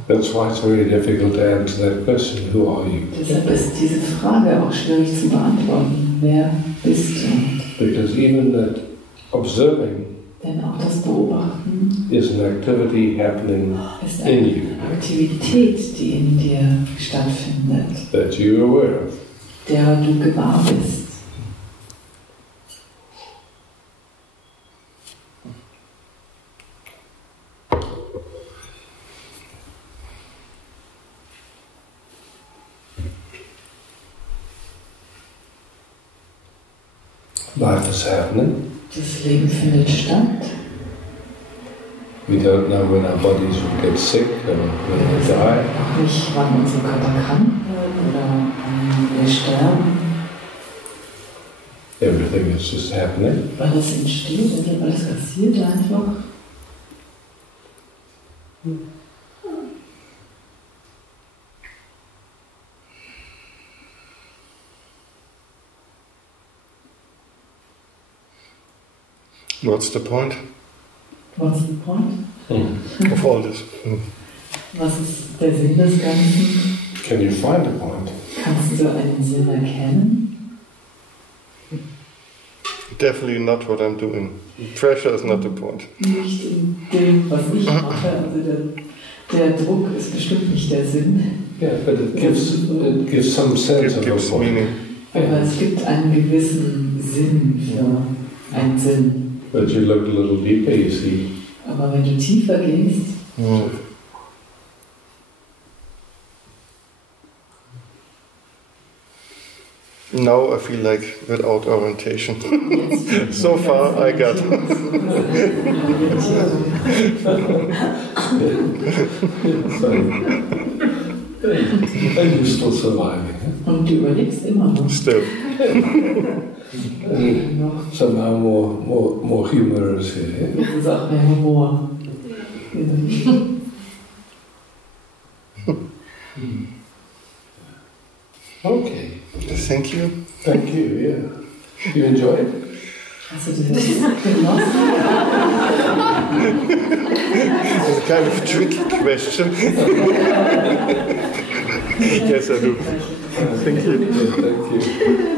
That's why it's very difficult to answer that question, who are you? Deshalb ist diese Frage auch schwierig zu beantworten. Wer bist du? Because even that observing Denn auch das Beobachten is an activity happening ist in eine you Aktivität, die in dir stattfindet, that you're aware of. der du gewahr bist. Life is happening. Das Leben findet statt. We don't know when our bodies will get sick or when we die. Auch nicht, wann unser Körper krank wird oder wann wir sterben. Everything is just happening. Alles entsteht, alles passiert einfach. What's the point What's the point? of all this? Was ist der Sinn des Ganzen? Can you find a point? Kannst du einen Sinn erkennen? Definitely not what I'm doing. Pressure is not the point. Nicht in dem, was ich mache. Also der Druck ist bestimmt nicht der Sinn. Yeah, but it gives some sense It of gives a point. meaning. Aber es gibt einen gewissen Sinn für einen Sinn. But you look a little deeper, you see. Aber wenn du tiefer gehst, Now I feel like without orientation. So far I got. And you're still surviving. und du überlebst immer noch. Still. Somehow more humorous here. Das ist auch mehr Humor. Okay. Thank you. Thank you, yeah. You enjoy it? Hast du das genossen? It's a kind of tricky question. Yes, I do. Thank you. Thank you.